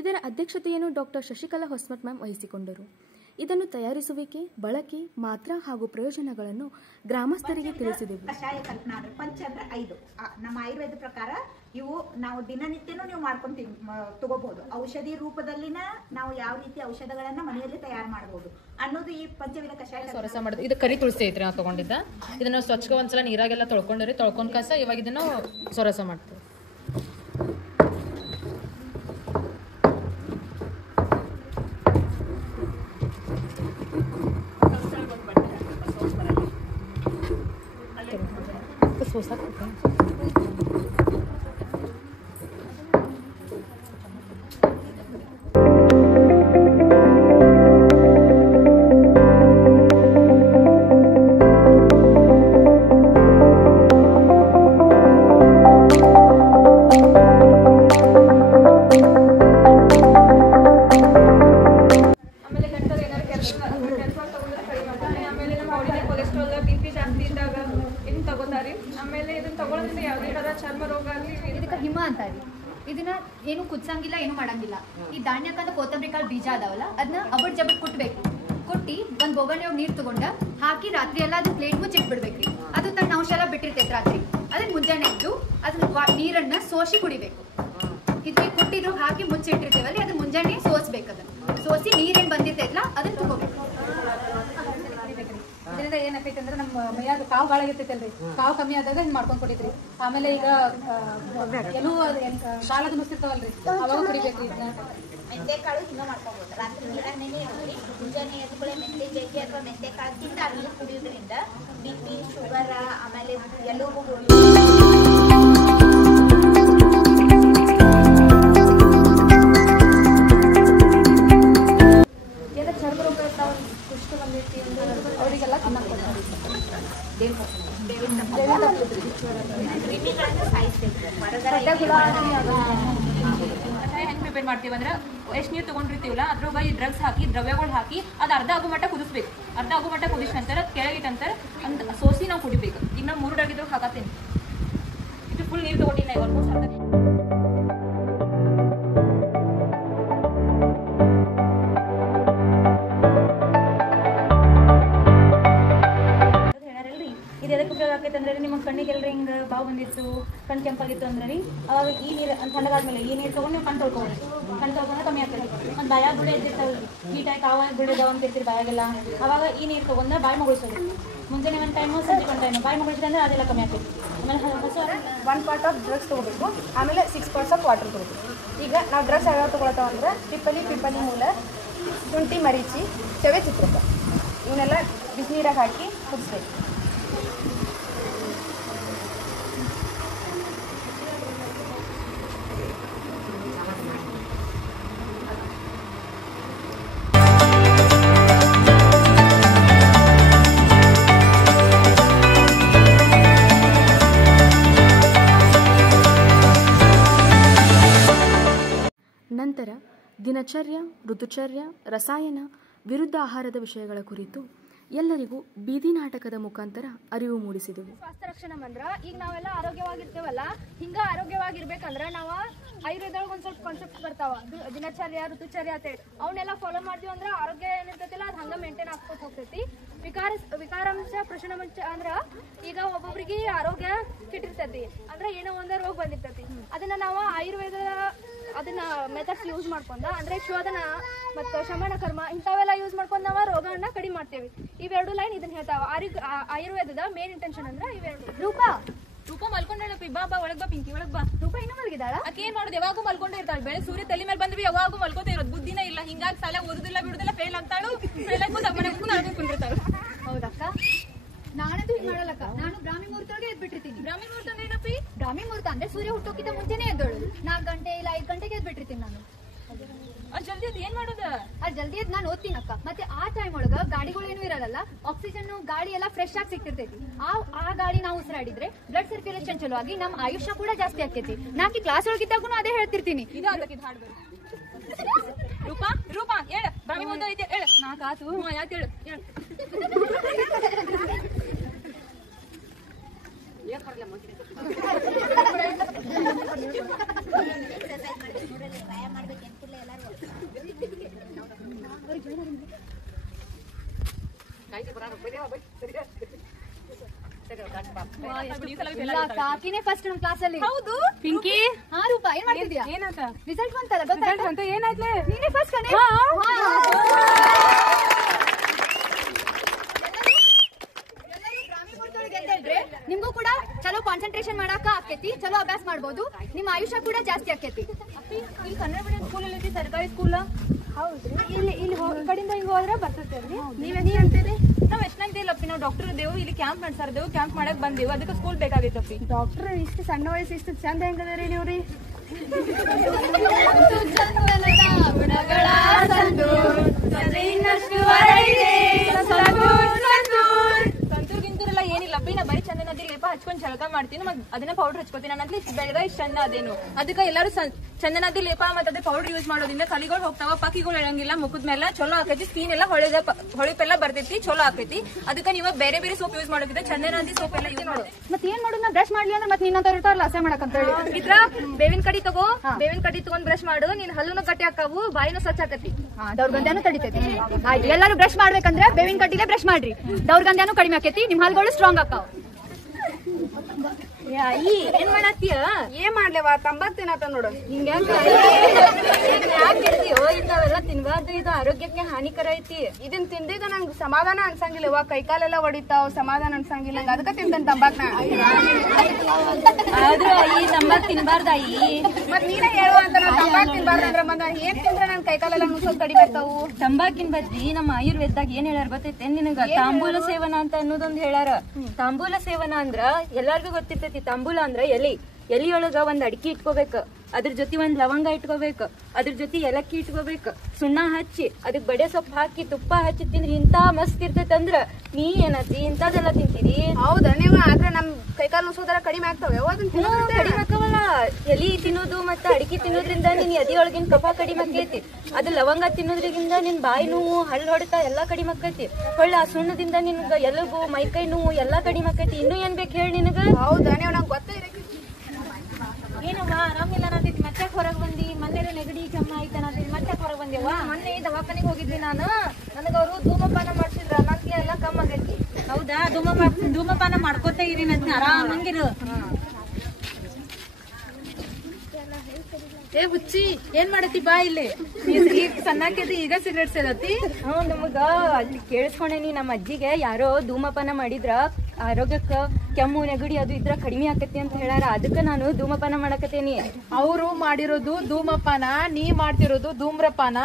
ಇದರ ಅಧ್ಯಕ್ಷತೆಯನ್ನು ಡಾಕ್ಟರ್ ಶಶಿಕಲಾ ಹೊಸ್ಮಠ್ ಮ್ಯಾಮ್ ವಹಿಸಿಕೊಂಡರು. ಇದನ್ನು ತಯಾರಿಸುವಿಕೆ, ಬಳಕೆ, ಮಾತ್ರ ಹಾಗೂ ಪ್ರಯೋಜನಗಳನ್ನು ಗ್ರಾಮಸ್ಥರಿಗೆ ತಿಳಿಸಿದೆವು. ಕಷಾಯ ಕಲ್ಪನಾ ಅಂದ್ರೆ ಪಂಚ ಅಂದ್ರೆ 5. ನಮ್ಮ ಆಯುರ್ವೇದ ಪ್ರಕಾರ ಇವು ನಾವು ದಿನನಿತ್ಯನೂ ನೀವು ಮಾಡ್ಕೊಂಡು ತಗೋಬಹುದು. ಔಷಧಿ ರೂಪದಲ್ಲಿನ ನಾವು ಯಾವ ರೀತಿ ಔಷಧಗಳನ್ನ ಮನೆಯಲ್ಲಿ ತಯಾರು ಮಾಡಬಹುದು ಅನ್ನೋದು ಈ ಪಂಚವಿಧ ಕಷಾಯ ಸೊರಸ ಮಾಡೋದು. ಇದು ಕರಿ ತುಳಸಿ ಐತ್ರಿ ನಾವು ತಗೊಂಡಿದ್ದ. ಇದನ್ನ ಸ್ವಚ್ಛ ಒಂದ್ಸಲ ನೀರಾಗೆಲ್ಲ ತೊಳ್ಕೊಂಡ್ರಿ. ತೊಳ್ಕೊಂಡ್ ಕಾಸ ಇವಾಗ ಇದನ್ನ ಸೊರಸ ಮಾಡ್ತೀವಿ. ಹಿಮ ಅಂತಾರಿ. ಇದನ್ನ ಏನು ಕುದಿಸಂಗಿಲ್ಲ, ಏನು ಮಾಡಂಗಿಲ್ಲ. ಈ ಧಾನ್ಯಕ್ಕಂತ ಕೊತ್ತಂಬರಿ ಕಾಳು ಬೀಜ ಅದಾವಲ್ಲ, ಅದನ್ನ ಅಬಡ್ ಜಬಡ್ ಕುಟ್ಬೇಕು. ಕುಟ್ಟಿ ಒಂದು ಬೊಗಣೆ ನೀರು ತಗೊಂಡ ಹಾಕಿ ರಾತ್ರಿ ಎಲ್ಲ ಅದು ಪ್ಲೇಟ್ ಮುಚ್ಚಿಟ್ಬಿಡ್ಬೇಕ್ರಿ. ಅದು ತನ್ನ ಅಂಶ ಎಲ್ಲ ಬಿಟ್ಟಿರ್ತೈತೆ ರಾತ್ರಿ. ಅದನ್ನ ಮುಂಜಾನೆ ಎದ್ದು ಅದನ್ನ ನೀರನ್ನ ಸೋಸಿ ಕುಡಿಬೇಕು. ಇದು ಕುಟ್ಟಿದ್ರು ಹಾಕಿ ಮುಚ್ಚಿಟ್ಟಿರ್ತೇವಲ್ಲಿ ಅದನ್ನ ಮುಂಜಾನೆ ಸೋಸ್ಬೇಕು. ಅದನ್ನ ಸೋಸಿ ನೀರೇನು ಬಂದಿರ್ತೈತಲ್ಲ ಅದನ್ನ ತಗೋಬೇಕು. ಇದರಿಂದ ಏನಾಗ್ತೈತೆ ಅಂದ್ರೆ ನಮ್ಮ ಮೈಯಾಗ ಕಾವು ಭಾಳ ಆಗಿರ್ತೈತಲ್ರಿ. ಕಾವು ಕಮ್ಮಿ ಆದಾಗ ಹಿಂಗೆ ಮಾಡ್ಕೊಂಡು ಕುಡಿದ್ರಿ. ಆಮೇಲೆ ಈಗ ಎಲ್ಲೂ ಕಾಲದ ಮುಸ್ತಿರ್ತಾವಲ್ರಿ, ಅವಾಗ ಕುಡಿಬೇಕ್ರಿ. ಮೆಂತೆಕಾಳು ಇನ್ನೂ ಮಾಡ್ಕೋಬಹುದು. ರಾತ್ರಿ ನೀರಾಗ ನೆನೆ ಇಡ್ರಿ. ಮುಂಜಾನೆ ಎದ್ಕೊಳ್ಳೆ ಮೆಂತೆ ಜಗ್ಗಿ ಅಥವಾ ಮೆಂತೆಕಾಳು ತಿಂದು ಆ ನೀರು ಕುಡಿಯೋದ್ರಿಂದ BP, ಶುಗರ್, ಆಮೇಲೆ ಎಲುಬು ಚರ್ಮ ರೋಗ ಇರ್ತಾವ, ಕುಷ್ಠ ಬಂದೈತಿ ಅಂದ್ರೆ ಅವರಿಗೆಲ್ಲ ತಿನ್ನಕ್ ಕೊಡ್ತಾರೆ. ಹೆಂಗ್ ಪ್ರಿಪೇರ್ ಮಾಡ್ತೀವಿ ಅಂದ್ರೆ ಎಷ್ಟು ನೀರು ತಗೊಂಡಿರ್ತೀವಲ್ಲ ಅದ್ರೊಳಗೆ ಈ ಡ್ರಗ್ಸ್ ಹಾಕಿ ದ್ರವ್ಯಗಳು ಹಾಕಿ ಅದು ಅರ್ಧ ಆಗೋ ಮಟ್ಟ ಕುದಿಸ್ಬೇಕು. ಅರ್ಧ ಆಗೋ ಮಟ್ಟ ಕುದಿಸಿದ ನಂತರ ಕೆಳಗಿಟ್ಟ ನಂತರ ಅಂತ ಸೋಸಿ ನಾವು ಕುಡಿಬೇಕು. ಈಗ ನಾವು 3 ಡ್ರಗ್ ಇದ್ರೊಳಗೆ ಹಾಕತ್ತೀನಿ. ಇದು ಫುಲ್ ನೀರು ತಗೊಂಡಿಲ್ಲ. ಆಲ್ಮೋಸ್ಟ್ ಅರ್ಧ ಇದು ಎದಕ್ಕೆ ಉಪಯೋಗ ಆಕೈತೆ ಅಂದ್ರೆ ನಿಮ್ಮ ಕಣ್ಣಿಗೆಲ್ಲರೂ ಹಿಂಗೆ ಬಾವು ಬಂದಿತ್ತು, ಕಣ್ಣು ಕೆಂಪಾಗಿತ್ತು ಅಂದ್ರೆ ರೀ ಅವಾಗ ಈ ನೀರು ತಣ್ಣಗಾದ್ಮೇಲೆ ಈ ನೀರು ತೊಗೊಂಡು ನೀವು ಕಣ್ಣು ತೊಳ್ಕೊಬೋದು. ಕಣ್ಣು ತೊಳ್ಕೊಂಡ್ರೆ ಕಮ್ಮಿ ಆಗ್ತದೆ. ಒಂದು ಬಾಯಾಗ ಗುಳೆ ಇದ್ದಿರ್ತಾವೆ ನೀಟಾಗಿ ಕಾವ ಗುಳೆದಾವ ಅಂತ ಇರ್ತೀರಿ ಬಾಯಾಗೆಲ್ಲ, ಅವಾಗ ಈ ನೀರು ತೊಗೊಂಡ್ರೆ ಬಾಯಿ ಮುಗಿಸೋದು. ಮುಂಜಾನೆ ಒಂದು ಟೈಮು ಸಂಜೆ ಒಂದು ಟೈಮು ಬಾಯಿ ಮುಗಿಸಿದ್ರೆ ಅಂದ್ರೆ ಅದೆಲ್ಲ ಕಮ್ಮಿ ಆಗ್ತದೆ. ಆಮೇಲೆ ಹೊಸ 1 part ಆಫ್ ಡ್ರಗ್ಸ್ ತೊಗೋಬೇಕು, ಆಮೇಲೆ 6 parts ಆಫ್ ವಾಟರ್ ತೊಗೋಬೇಕು. ಈಗ ನಾವು ಡ್ರಗ್ಸ್ ಯಾವ್ಯಾವ ತೊಗೊಳತ್ತಾವ ಅಂದ್ರೆ ಪಿಪ್ಪಲಿ ಮೂಲ, ಶುಂಠಿ ಮರೀಚಿ, ಚವೆ ಚಿತ್ರಕ ಇವನ್ನೆಲ್ಲ ಬಿಸಿನೀರಾಗ ಹಾಕಿ ಕುದಿಸ್ಬೇಕು. ನಂತರ ದಿನಚರ್ಯ, ಋತುಚರ್ಯ, ರಸಾಯನ, ವಿರುದ್ಧ ಆಹಾರದ ವಿಷಯಗಳ ಕುರಿತು ಎಲ್ಲರಿಗೂ ಬೀದಿ ನಾಟಕದ ಮುಖಾಂತರ ಅರಿವು ಮೂಡಿಸಿದೆವು. ಸ್ವಾಸ್ಥ್ಯ ರಕ್ಷಣೆ ಅಂದ್ರ ಈಗ ನಾವೆಲ್ಲ ಆರೋಗ್ಯವಾಗಿರ್ತೇವಲ್ಲ, ಹಿಂಗ ಆರೋಗ್ಯವಾಗಿರ್ಬೇಕಂದ್ರ ನಾವು ಆಯುರ್ವೇದೊಳಗೆ ಒಂದ್ ಸ್ವಲ್ಪ ಕಾನ್ಸೆಪ್ಟ್ ಬರ್ತಾವ, ದಿನಚರ್ಯ, ಋತುಚರ್ಯ ಅಂತೇಳಿ ಅವನ್ನೆಲ್ಲ ಫಾಲೋ ಮಾಡ್ತೀವಿ ಅಂದ್ರೆ ಆರೋಗ್ಯ ಏನಿರ್ತೈತಿಲ್ಲ ಅದು ಹಂಗ ಮೇಂಟೈನ್ ಆಗ್ಕೊತ ಹೋಗ್ತೈತಿ. ವಿಕಾರಾಂಶ ಪ್ರಶ್ನಮಂಚ ಅಂದ್ರ ಈಗ ಒಬ್ಬೊಬ್ರಿಗೆ ಆರೋಗ್ಯ ಕೆಟ್ಟಿರ್ತೈತಿ ಅಂದ್ರೆ ಏನೋ ಒಂದ ರೋಗ ಬಂದಿರ್ತೈತಿ, ಅದನ್ನ ನಾವು ಆಯುರ್ವೇದ ಅದನ್ನ ಮೆಥಡ್ಸ್ ಯೂಸ್ ಮಾಡ್ಕೊಂಡ ಅಂದ್ರೆ ಶೋಧನ ಮತ್ತು ಶಮನ ಕರ್ಮ ಇಂಥವೆಲ್ಲ ಯೂಸ್ ಮಾಡ್ಕೊಂಡು ನಾವು ರೋಗವನ್ನ ಕಡಿಮೆ ಮಾಡ್ತೇವೆ. ಇವೆರಡು ಲೈನ್ ಇದನ್ನ ಹೇಳ್ತಾವ. ಆಯುರ್ವೇದದ ಮೇನ್ ಇಂಟೆನ್ಷನ್ ಅಂದ್ರೆ ಇವೆರಡು. ರೂಪ ಮಲ್ಕೊಂಡಳಪ್ಪಿ, ಬಾ ಒಳಗ್ ಬಾ ಪಿಂಕಿ, ಒಳಗ್ ಬಾ. ರೂಪ ಇನ್ನೂ ಮಲಗಿದಾಳ? ಆಕೆ ಏನ್ ಮಾಡೋದು, ಯಾವಾಗೂ ಮಲ್ಕೊಂಡೇ ಇರ್ತಾಳೆ. ಬೆಳೆ ಸೂರ್ಯ ತಲೆ ಮೇಲೆ ಬಂದ್ವಿ ಯಾವಾಗೂ ಮಲ್ಕೋತಾ ಇರೋದು, ಬುದ್ಧಿನೇ ಇಲ್ಲ. ಹಿಂಗಾಗಿ ಸಾಲ ಓದುದಿಲ್ಲ ಬಿಡುದಿಲ್ಲ, ಫೇಲ್ ಆಗ್ತಾಳು. ಫೇಲ್ ಆಗಿ ಮನೆ ಕುಂದಿರ್ತಾಳು. ಹೌದಕ್ಕ, ನಾನಂತೂ ಹಿಂಗ್ ಮಾಡಲ್ಲಕ್ಕ. ನಾನು ಬ್ರಾಹ್ಮಿ ಮುಹೂರ್ತೊಳಗೆ ಎದ್ಬಿಟ್ಟಿರ್ತೀನಿ. ಬ್ರಾಹ್ಮಿ ಮುಹೂರ್ತ ಅಂದ್ರೆ ಏನಪ್ಪಿ? ಬ್ರಾಹ್ಮಿ ಮುಹೂರ್ತ ಅಂದ್ರೆ ಸೂರ್ಯ ಹುಟ್ಟೋಕ್ಕಿಂತ ಮುಂಚೆನೆ ಎದ್ದೋಳು. 4 ಗಂಟೆ ಇಲ್ಲ 5 ಗಂಟೆಗೆ ಎದ್ಬಿಟ್ಟಿರ್ತೀನಿ ನಾನು. ಜಲ್ದಿ ಅದ್ ಏನ್ ಮಾಡೋದು? ಅಲ್ಲಿ ಜಲ್ದಿ ಅದ್ ನಾನು ಓದ್ತೀನಕ್ಕ. ಮತ್ತೆ ಆ ಟೈಮ್ ಒಳಗ ಗಾಡಿಗಳು ಏನು ಇರಲ್ಲ, ಆಕ್ಸಿಜನ್ ಗಾಳಿ ಎಲ್ಲ ಫ್ರೆಶ್ ಆಗಿ ಸಿಕ್ತಿರ್ತೈತಿ. ಆ ಗಾಳಿ ನಾವು ಉಸಿರಾಡಿದ್ರೆ ಬ್ಲಡ್ ಸರ್ಕ್ಯುಲೇಷನ್ ಚಲೋ ಆಗಿ ನಮ್ಮ ಆಯುಷ್ಯ ಕೂಡ ಜಾಸ್ತಿ ಆಕೈತಿ. ನಾಕಿ ಕ್ಲಾಸ್ ಒಳಗಿದ್ದಾಗೂ ಅದೇ ಹೇಳ್ತಿರ್ತೀನಿ. ರೂಪಾ ಹೇಳ, ಬ್ರಾಹ್ಮಿ ಮುಂದೆ ಐತೆ ಹೇಳ. ನಾಕಾತು ಯಾಕೆ ಹೇಳು. ಕಾಕಿನೇ ಫಸ್ಟ್ ನಮ್ ಕ್ಲಾಸ್ ಅಲ್ಲಿ. ಹೌದು ಪಿಂಕಿ. ಹಾ ರೂಪಾ, ಏನ್ ಮಾಡ್ತಿದ್ಯಾ? ಏನಾತ? ರಿಸಲ್ಟ್ ಬಂತಲ್ಲ, ಗೊತ್ತಾಯ್ತಾ? ಏನಾಯ್ತು? ನೀನೇ ಫಸ್ಟ್ ಕಣೆ. ನಿಮ್ಗೂ ಕೂಡ ಚಲೋ ಕಾನ್ಸಂಟ್ರೇಷನ್ ಮಾಡಾಕ ಆಕೇತಿ, ಚಲೋ ಅಭ್ಯಾಸ ಮಾಡ್ಬೋದು, ನಿಮ್ಮ ಆಯುಷ್ಯ ಕೂಡ ಜಾಸ್ತಿ ಆಕೇತಿ. ಇಲ್ಲಿ ಕನ್ನಡ ಮೀಡಿಯಂ ಸ್ಕೂಲ್ ಅಲ್ಲಿ ಸರ್ಕಾರಿ ಸ್ಕೂಲ್. ಹೌದ್ರಿ, ಇಲ್ಲಿ ಕಡೆಯಿಂದ ಹಿಂಗ ಹೋದ್ರೆ ಬರ್ತೈತೆ. ನೀವ್ ಅಂತೀರಿ? ನಾವ್ ಎಷ್ಟಂತ ಇಲ್ಲಪ್ಪಿ, ನಾವು ಡಾಕ್ಟರ್ ಇದ್ದೇವು, ಇಲ್ಲಿ ಕ್ಯಾಂಪ್ ಮಾಡ್ಸಾರ್ದೇವು, ಕ್ಯಾಂಪ್ ಮಾಡಕ್ ಬಂದೇವು, ಅದಕ್ಕೆ ಸ್ಕೂಲ್ ಬೇಕಾಗಿತ್ತಪ್ಪಿ. ಡಾಕ್ಟರ್ ಇಷ್ಟು ಸಣ್ಣ ವಯಸ್ಸು ಇಷ್ಟು ಚಂದ ಹೆಂಗದ್ರಿ ನೀವ್ರಿ? ಸಂತೂರ್ಗಿಂತೂರೆಲ್ಲ ಏನಿಲ್ಲಪ್ಪಿ, ನಾ ಬರೀ ಚಂದ ನದಿ ಲೇಪ ಹಚ್ಕೊಂಡ್ ಜಳಕ ಮಾಡ್ತೀನಿ, ಮತ್ತೆ ಅದನ್ನ ಪೌಡರ್ ಹಚ್ಕೋತೀನಿ. ನನ್ನ ಬೆಳಗ ಇಷ್ಟ ಚಂದ ಅದೇನು, ಅದಕ್ಕೆ ಎಲ್ಲರೂ ಚಂದನದಿ ಲೇಪ ಮತ್ತೆ ಅದೇ ಪೌಡರ್ ಯೂಸ್ ಮಾಡೋದ್ರಿಂದ ಕಲಿಗಳು ಹೋಗ್ತಾವ, ಪಕ್ಕಿಗಳು ಹೇಳಂಗಿಲ್ಲ, ಮುಖದ ಮೇಲೆ ಚಲೋ ಆಕೈತಿ, ಸ್ಕಿನ್ ಎಲ್ಲ ಹೊಳಿಪೆಲ್ಲ ಬರ್ತೈತಿ, ಚಲೋ ಆಕೈತಿ. ಅದಕ್ಕೆ ನೀವು ಬೇರೆ ಬೇರೆ ಸೋಪ್ ಯೂಸ್ ಮಾಡೋದಿದೆ, ಚಂದನದಿ ಸೋಪ್ ಎಲ್ಲ ಯೂಸ್ ಮಾಡೋದು. ಮತ್ತೆ ಏನ್ ಮಾಡೋದು, ನಾ ಬ್ರಷ್ ಮಾಡ್ಲಿ ಅಂದ್ರೆ ಮತ್ತೆ ನಿನ್ನ ಇರ್ತಾರಲ್ಲ ಅಸೆ ಮಾಡಕ್ ಅಂತ ಹೇಳಿ ಇದ್ರ ಬೇವಿನ ಕಡಿ ತಗೋ, ಬೇವಿನ ಕಡಿ ತಗೊಂಡ್ ಬ್ರಷ್ ಮಾಡು, ನೀನ್ ಹಲ್ಲುನು ಗಟ್ಟಿ ಹಾಕಾವು, ಬಾಯಿನೂ ಸ್ವಚ್ಛ ಆಕತಿ, ದೌರ್ಗಂಧ್ಯಾನು ತಡಿತೈತಿ. ಎಲ್ಲರೂ ಬ್ರಷ್ ಮಾಡ್ಬೇಕಂದ್ರೆ ಬೇವಿನ ಕಡ್ಡಿಲೆ ಬ್ರಷ್ ಮಾಡ್ರಿ, ದೌರ್ಗಂಧ್ಯಾನು ಕಡಿಮೆ ಆಕೈತಿ, ನಿಮ್ ಹಲ್ಗಳು ಸ್ಟ್ರಾಂಗ್ ಆಕಾವ್. ಏನ್ ಮಾಡತ್ತೀಯ? ಏನ್ ಮಾಡ್ಲೇವ, ತಂಬಾಕ್ ತಿನ್ನತ್ತ ನೋಡು. ಹಿಂಗ್ಯಾಕಿರ್ತೀಯೋ, ಇಂಥವೆಲ್ಲ ತಿನ್ಬಾರ್ದು, ಇದು ಆರೋಗ್ಯಕ್ಕೆ ಹಾನಿಕರ ಐತಿ. ಇದನ್ ತಿಂದಿದ್ದು ನಂಗೆ ಸಮಾಧಾನ ಅನ್ಸಂಗಿಲ್ಲವ, ಕೈಕಾಲೆಲ್ಲ ಹೊಡಿತಾವ್, ಸಮಾಧಾನ ಅನ್ಸಂಗಿಲ್ಲ, ಅದಕ್ಕೆ ತಿಂತೇನೆ ತಂಬಾಕ್. ಆದ್ರೂ ಈ ತಂಬಾಕ್ ತಿನ್ಬಾರ್ದ ಮತ್ ನೀನೇ ಹೇಳುವ ಅಂತ. ನಾನ್ ತಂಬಾಕ್ ತಿನ್ಬಾರ್ದು ಅಂದ್ರೆ ಮತ್ತೆ ಏನ್ ತಿಂದ್ರೆ ನನ್ ಕೈಕಾಲೆಲ್ಲ ನುಸೋದ್ ಕಡಿಮೆ ಇರ್ತಾವು. ತಂಬಾಕಿನ ಬದ್ಲಿ ನಮ್ಮ ಆಯುರ್ವೇದದಾಗ ಏನ್ ಹೇಳ್ಯಾರ ಗೊತ್ತೈತೆ ನಿನಗ? ತಾಂಬೂಲ ಸೇವನ ಅಂತ ಅನ್ನೋದೊಂದ್ ಹೇಳ್ಯಾರ. ತಾಂಬೂಲ ಸೇವನ ಅಂದ್ರ ಎಲ್ಲಾರ್ಗು ಗೊತ್ತಿರ್ತೈತಿ. ತಾಂಬೂಲ ಅಂದ್ರ ಎಲಿಯೊಳಗ ಒಂದ್ ಅಡಿಕೆ ಇಟ್ಕೋಬೇಕು, ಅದ್ರ ಜೊತೆ ಒಂದ್ ಲವಂಗ ಇಟ್ಕೋಬೇಕು, ಅದ್ರ ಜೊತೆ ಏಲಕ್ಕಿ ಇಟ್ಕೋಬೇಕು, ಸುಣ್ಣ ಹಚ್ಚಿ ಅದಕ್ ಬಡೆ ಸೊಪ್ಪು ಹಾಕಿ ತುಪ್ಪ ಹಚ್ಚಿ ತಿಂದ್ರಿ ಇಂತ ಮಸ್ತ್ ಇರ್ತೈತಿ. ಅಂದ್ರ ನೀ ಏನತಿ ಇಂತದೆಲ್ಲ ತಿಂತೀರಿ? ಹೌದಾ ನೀವು? ಆದ್ರೆ ನಮ್ ಕೈಕಾಲು ನುಸೋದರ ಕಡಿಮೆ ಆಗ್ತಾವ. ಕಡಿಮೆ ಆಕವಲ್ಲ, ಎಲಿ ತಿನ್ನೋದು ಮತ್ತೆ ಅಡಿಕೆ ತಿನ್ನೋದ್ರಿಂದ ನಿನ್ ಎದಿಯೊಳಗಿನ ಕಫ ಕಡಿಮೆ ಆಕೈತಿ. ಅದು ಲವಂಗ ತಿನ್ನೋದ್ರಿಂದ ನಿನ್ ಬಾಯಿ ನೋವು, ಹಳ್ಳ ಹೊಡಿತ ಎಲ್ಲಾ ಕಡಿಮೆ ಆಕೈತಿ. ಹೊಳ್ಳ ಆ ಸುಣ್ಣದಿಂದ ನಿನ್ಗ ಎಲುಬು, ಮೈಕೈ ನೋವು ಎಲ್ಲಾ ಕಡಿಮೆ ಆಕೈತಿ. ಇನ್ನೂ ಏನ್ ಬೇಕು ಹೇಳಿ ನಿನಗ? ಹೌದಾ ನೀವು? ನಂಗೆ ಗೊತ್ತ ಏನವ್ವ, ಆರಾಮಿಲ್ಲ ಅನ್ನತೈತಿ, ಮತ್ತೆ ಹೊರಗೆ ಬಂದಿ, ಮೊನ್ನೆಲ್ಲ ನೆಗಡಿ ಕೆಮ್ಮ ಆಯ್ತು ಅನ್ನತೈತಿ, ಮತ್ತೆ ಹೊರಗೆ ಬಂದೇವ. ಮೊನ್ನೆ ದವಾಖಾನೆಗೆ ಹೋಗಿದ್ವಿ ನಾನು, ನನಗ ಅವರು ಧೂಮಪಾನ ಮಾಡ್ಸಿದ್ರ, ನನಗೆ ಎಲ್ಲ ಕಮ್ಮ ಆಗೈತಿ. ಹೌದಾ? ಧೂಮಪಾನ ಮಾಡ್ಕೋತಾ ಇರಿ, ಆರಾಮಂಗಿರು. ಏ ಹುಚ್ಚಿ ಏನ್ ಮಾಡತಿ ಬಾ ಇಲ್ಲಿ ಈಗ ಸಣ್ಣಾಕಿದ್ದಿ ಈಗ ಸಿಗರೇಟ್ ಸೇದತಿ. ನಮಗ ಅಲ್ಲಿ ಕೇಳಿಸ್ಕೊಂಡೇನಿ ನಮ್ಮ ಅಜ್ಜಿಗೆ ಯಾರೋ ಧೂಮಪಾನ ಮಾಡಿದ್ರ ಆರೋಗ್ಯಕ್ಕ ಕೆಮ್ಮು ನೆಗಡಿ ಅದು ಇದ್ರ ಕಡಿಮೆ ಆಕತಿ ಅಂತ ಹೇಳಾರ. ಅದಕ್ಕ ನಾನು ಧೂಮಪಾನ ಮಾಡಕತ್ತೇನಿ. ಅವರು ಮಾಡಿರೋದು ಧೂಮಪಾನ, ನೀ ಮಾಡ್ತಿರೋದು ಧೂಮ್ರಪಾನ.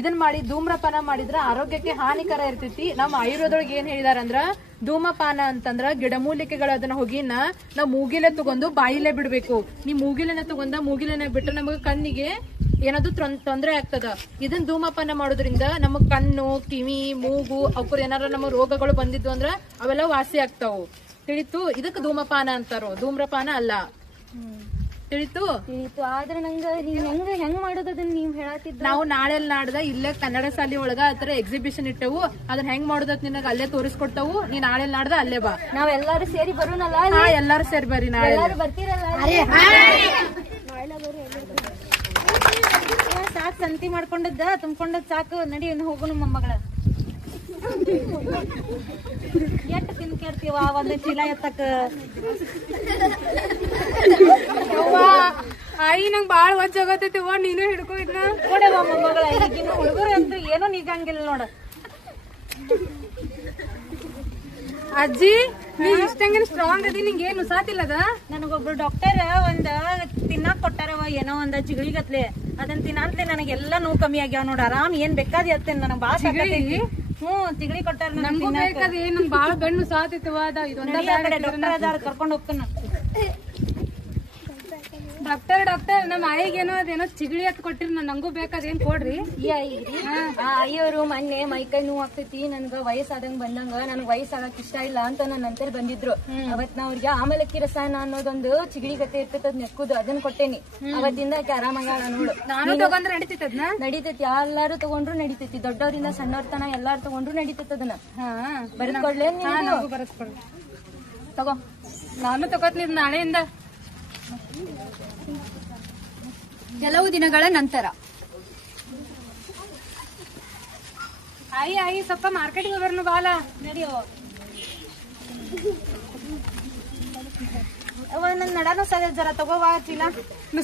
ಇದನ್ ಮಾಡಿ ಧೂಮ್ರಪಾನ ಮಾಡಿದ್ರ ಆರೋಗ್ಯಕ್ಕೆ ಹಾನಿಕರ ಇರ್ತೈತಿ. ನಮ್ಮ ಆಯುರ್ವೇದೊಳಗೆ ಏನ್ ಹೇಳಿದಾರಂದ್ರ ಧೂಮಪಾನ ಅಂತಂದ್ರ ಗಿಡಮೂಲಿಕೆಗಳ ಅದನ್ನ ಹೊಗಿನ ನಾವ್ ಮೂಗಿಲೆ ತಗೊಂಡು ಬಾಯಿಲೆ ಬಿಡ್ಬೇಕು. ನೀ ಮೂಗಿಲೆನ ತಗೊಂಡ ಮೂಗಿಲೆನ ಬಿಟ್ರೆ ನಮಗ ಕಣ್ಣಿಗೆ ಏನಾದ್ರು ತೊಂದ್ರೆ ಆಗ್ತದ. ಇದನ್ ಧೂಮಪಾನ ಮಾಡೋದ್ರಿಂದ ನಮಗ್ ಕಣ್ಣು, ಕಿವಿ, ಮೂಗು ಅವಕ್ರ ಏನಾರ ನಮ್ಮ ರೋಗಗಳು ಬಂದಿದ್ವು ಅಂದ್ರ ಅವೆಲ್ಲ ವಾಸಿ ಆಗ್ತಾವು. ತಿಳಿತು? ಇದಕ್ ಧೂಮಪಾನ ಅಂತಾರೋ, ಧೂಮ್ರಪಾನ ಅಲ್ಲ. ತಿಳಿತು? ಆದ್ರೆ ನಂಗ ಹೆಂಗ್ ಮಾಡೋದ್ ಅದನ್ನ ನೀವ್ ಹೇಳತ್ತಿದ್. ನಾವು ನಾಳೆ ನಾಡ್ದ ಇಲ್ಲೇ ಕನ್ನಡ ಶಾಲೆ ಒಳಗ ಆತರ ಎಕ್ಸಿಬಿಷನ್ ಇಟ್ಟವು. ಅದನ್ನ ಹೆಂಗ್ ಮಾಡೋದತ್ ನಿನಗ ಅಲ್ಲೇ ತೋರಿಸ್ಕೊಡ್ತಾವು. ನೀ ನಾಳೆ ನಾಡ್ದ ಅಲ್ಲೇ ಬಾ. ನಾವೆಲ್ಲಾರು ಸೇರಿ ಬರೋಣಲ್ಲ? ಎಲ್ಲಾರು ಸೇರಿ ಬರ್ರಿ. ನಾಳೆ ಬರ್ತೀರಲ್ಲ? ಸಾಕ್ ಸಂತಿ ಮಾಡ್ಕೊಂಡದ್ದ ತುಂಬ್ಕೊಂಡದ್ ಸಾಕು. ನಡಿ ಹೋಗೋಣ ಮೊಮ್ಮಗಳ. ಎಟ್ ತಿನ್ಕೇಳ್ತೀವ ಒಂದ್ ಚೀಲ ಎತ್ತಕ್ಕ. ಆಯಿ ನಂಗ್ ಬಾಳ ವಜ್ಜ ಆಗತೈತಿವ. ನೀನು ಹಿಡ್ಕೊ ಇದನ್ನ. ನೋಡವ ಮೊಮ್ಮಗಳ, ಈಗಿನ ಹುಡುಗರು ಅಂತೂ ಏನೋ ನಿಗಂಗಿಲ್ಲ ನೋಡ. ಅಜ್ಜಿ ನೀ ಇಷ್ಟಂಗೇನು ಸ್ಟ್ರಾಂಗ್ ಅದಿ, ನಿಂಗೆ ಏನು ಸಾತಿಲ್ಲದ? ನನಗೊಬ್ರು ಡಾಕ್ಟರ್ ಒಂದ್ ತಿನ್ನಾಕ್ ಕೊಟ್ಟಾರವ, ಏನೋ ಒಂದ್ ಚಿಗಳಿಗತ್ಲೆ. ಅದನ್ನ ತಿನ್ನಂತ್ಲೆ ನನಗೆಲ್ಲಾ ನೋವು ಕಮ್ಮಿ ಆಗ್ಯಾವ ನೋಡ. ಆರಾಮ್ ಏನ್ ಬೇಕಾದಿ ಅತ್ತೇನ್ ನನಗ್ ಬಾಳ ಸಾಕೈತಿ. ತಿಗಳಿ ಕೊಟ್ಟಾರ. ನಂಗೂ ಬೇಕಾದ ಏನ್ ಬಾಳ ಗಣ್ಣು ಸಾತಿತ್ತವ. ಡಾಕ್ಟರ್ ಅದಾರ, ಕರ್ಕೊಂಡ್ ಹೋಗ್ತಾನ. ಡಾಕ್ಟರ್ ನಮ್ಮ ಆಯಿಗೇನೋ ಅದೇನೋ ಚಿಗಳಿ ಹತ್ ಕೊಟ್ಟಿರಿ. ನಂಗೂ ಬೇಕಾದೇನ್ ಕೊಡ್ರಿ. ಅಯ್ಯವರು ಮೊನ್ನೆ ಮೈಕೈ ನೋವು ಆಗ್ತೈತಿ, ನನ್ಗ ವಯಸ್ಸಾದಂಗ ಬಂದಂಗ ನನಗ್ ವಯಸ್ಸಾಗಕ್ ಇಷ್ಟ ಇಲ್ಲ ಅಂತ ನನ್ನ ನಂತರ ಬಂದಿದ್ರು. ಅವತ್ ನಾ ಅವ್ರಿಗೆ ಆಮಲಕ್ಕಿ ರಸಾಯನ ಅನ್ನೋದೊಂದು ಚಿಗಳಿ ಗತೆ ಇರ್ತೈತಿ, ಅದ್ ನೆಕ್ಕುದು ಅದನ್ನ ಕೊಟ್ಟೇನಿ. ಅವತ್ತಿಂದ ಆಕೆ ಆರಾಮಾಗ ನೋಡು. ನಾನು ತಗೊಂಡ್ರೆ ನಡಿತೈತದ್ನ? ನಡಿತೈತಿ, ಎಲ್ಲಾರು ತಗೊಂಡ್ರು ನಡಿತೈತಿ. ದೊಡ್ಡವರಿಂದ ಸಣ್ಣವ್ರ ತನ ಎಲ್ಲಾರು ತಗೊಂಡ್ರು ನಡಿತೈತಿ. ಅದನ್ನ ಬರೆದ್ಕೊಡ್ಲೇ? ಬರೆಸ್ಕೊಡ್ಲಿ ತಗೋ. ನಾನು ತಗೋತೀನಿ ನಾಳೆಯಿಂದ. ಕೆಲವು ದಿನಗಳ ನಂತರ ಆಯಿ ಸ್ವಲ್ಪ ಮಾರ್ಕೆಟ್ಗೆ ಬರೋಣ ಬಾಲ. ನಡಿಯೋ. ನನ್ ನಡಾನು ಸದ ಜರ ತಗೋವಾ ಚೀಲ.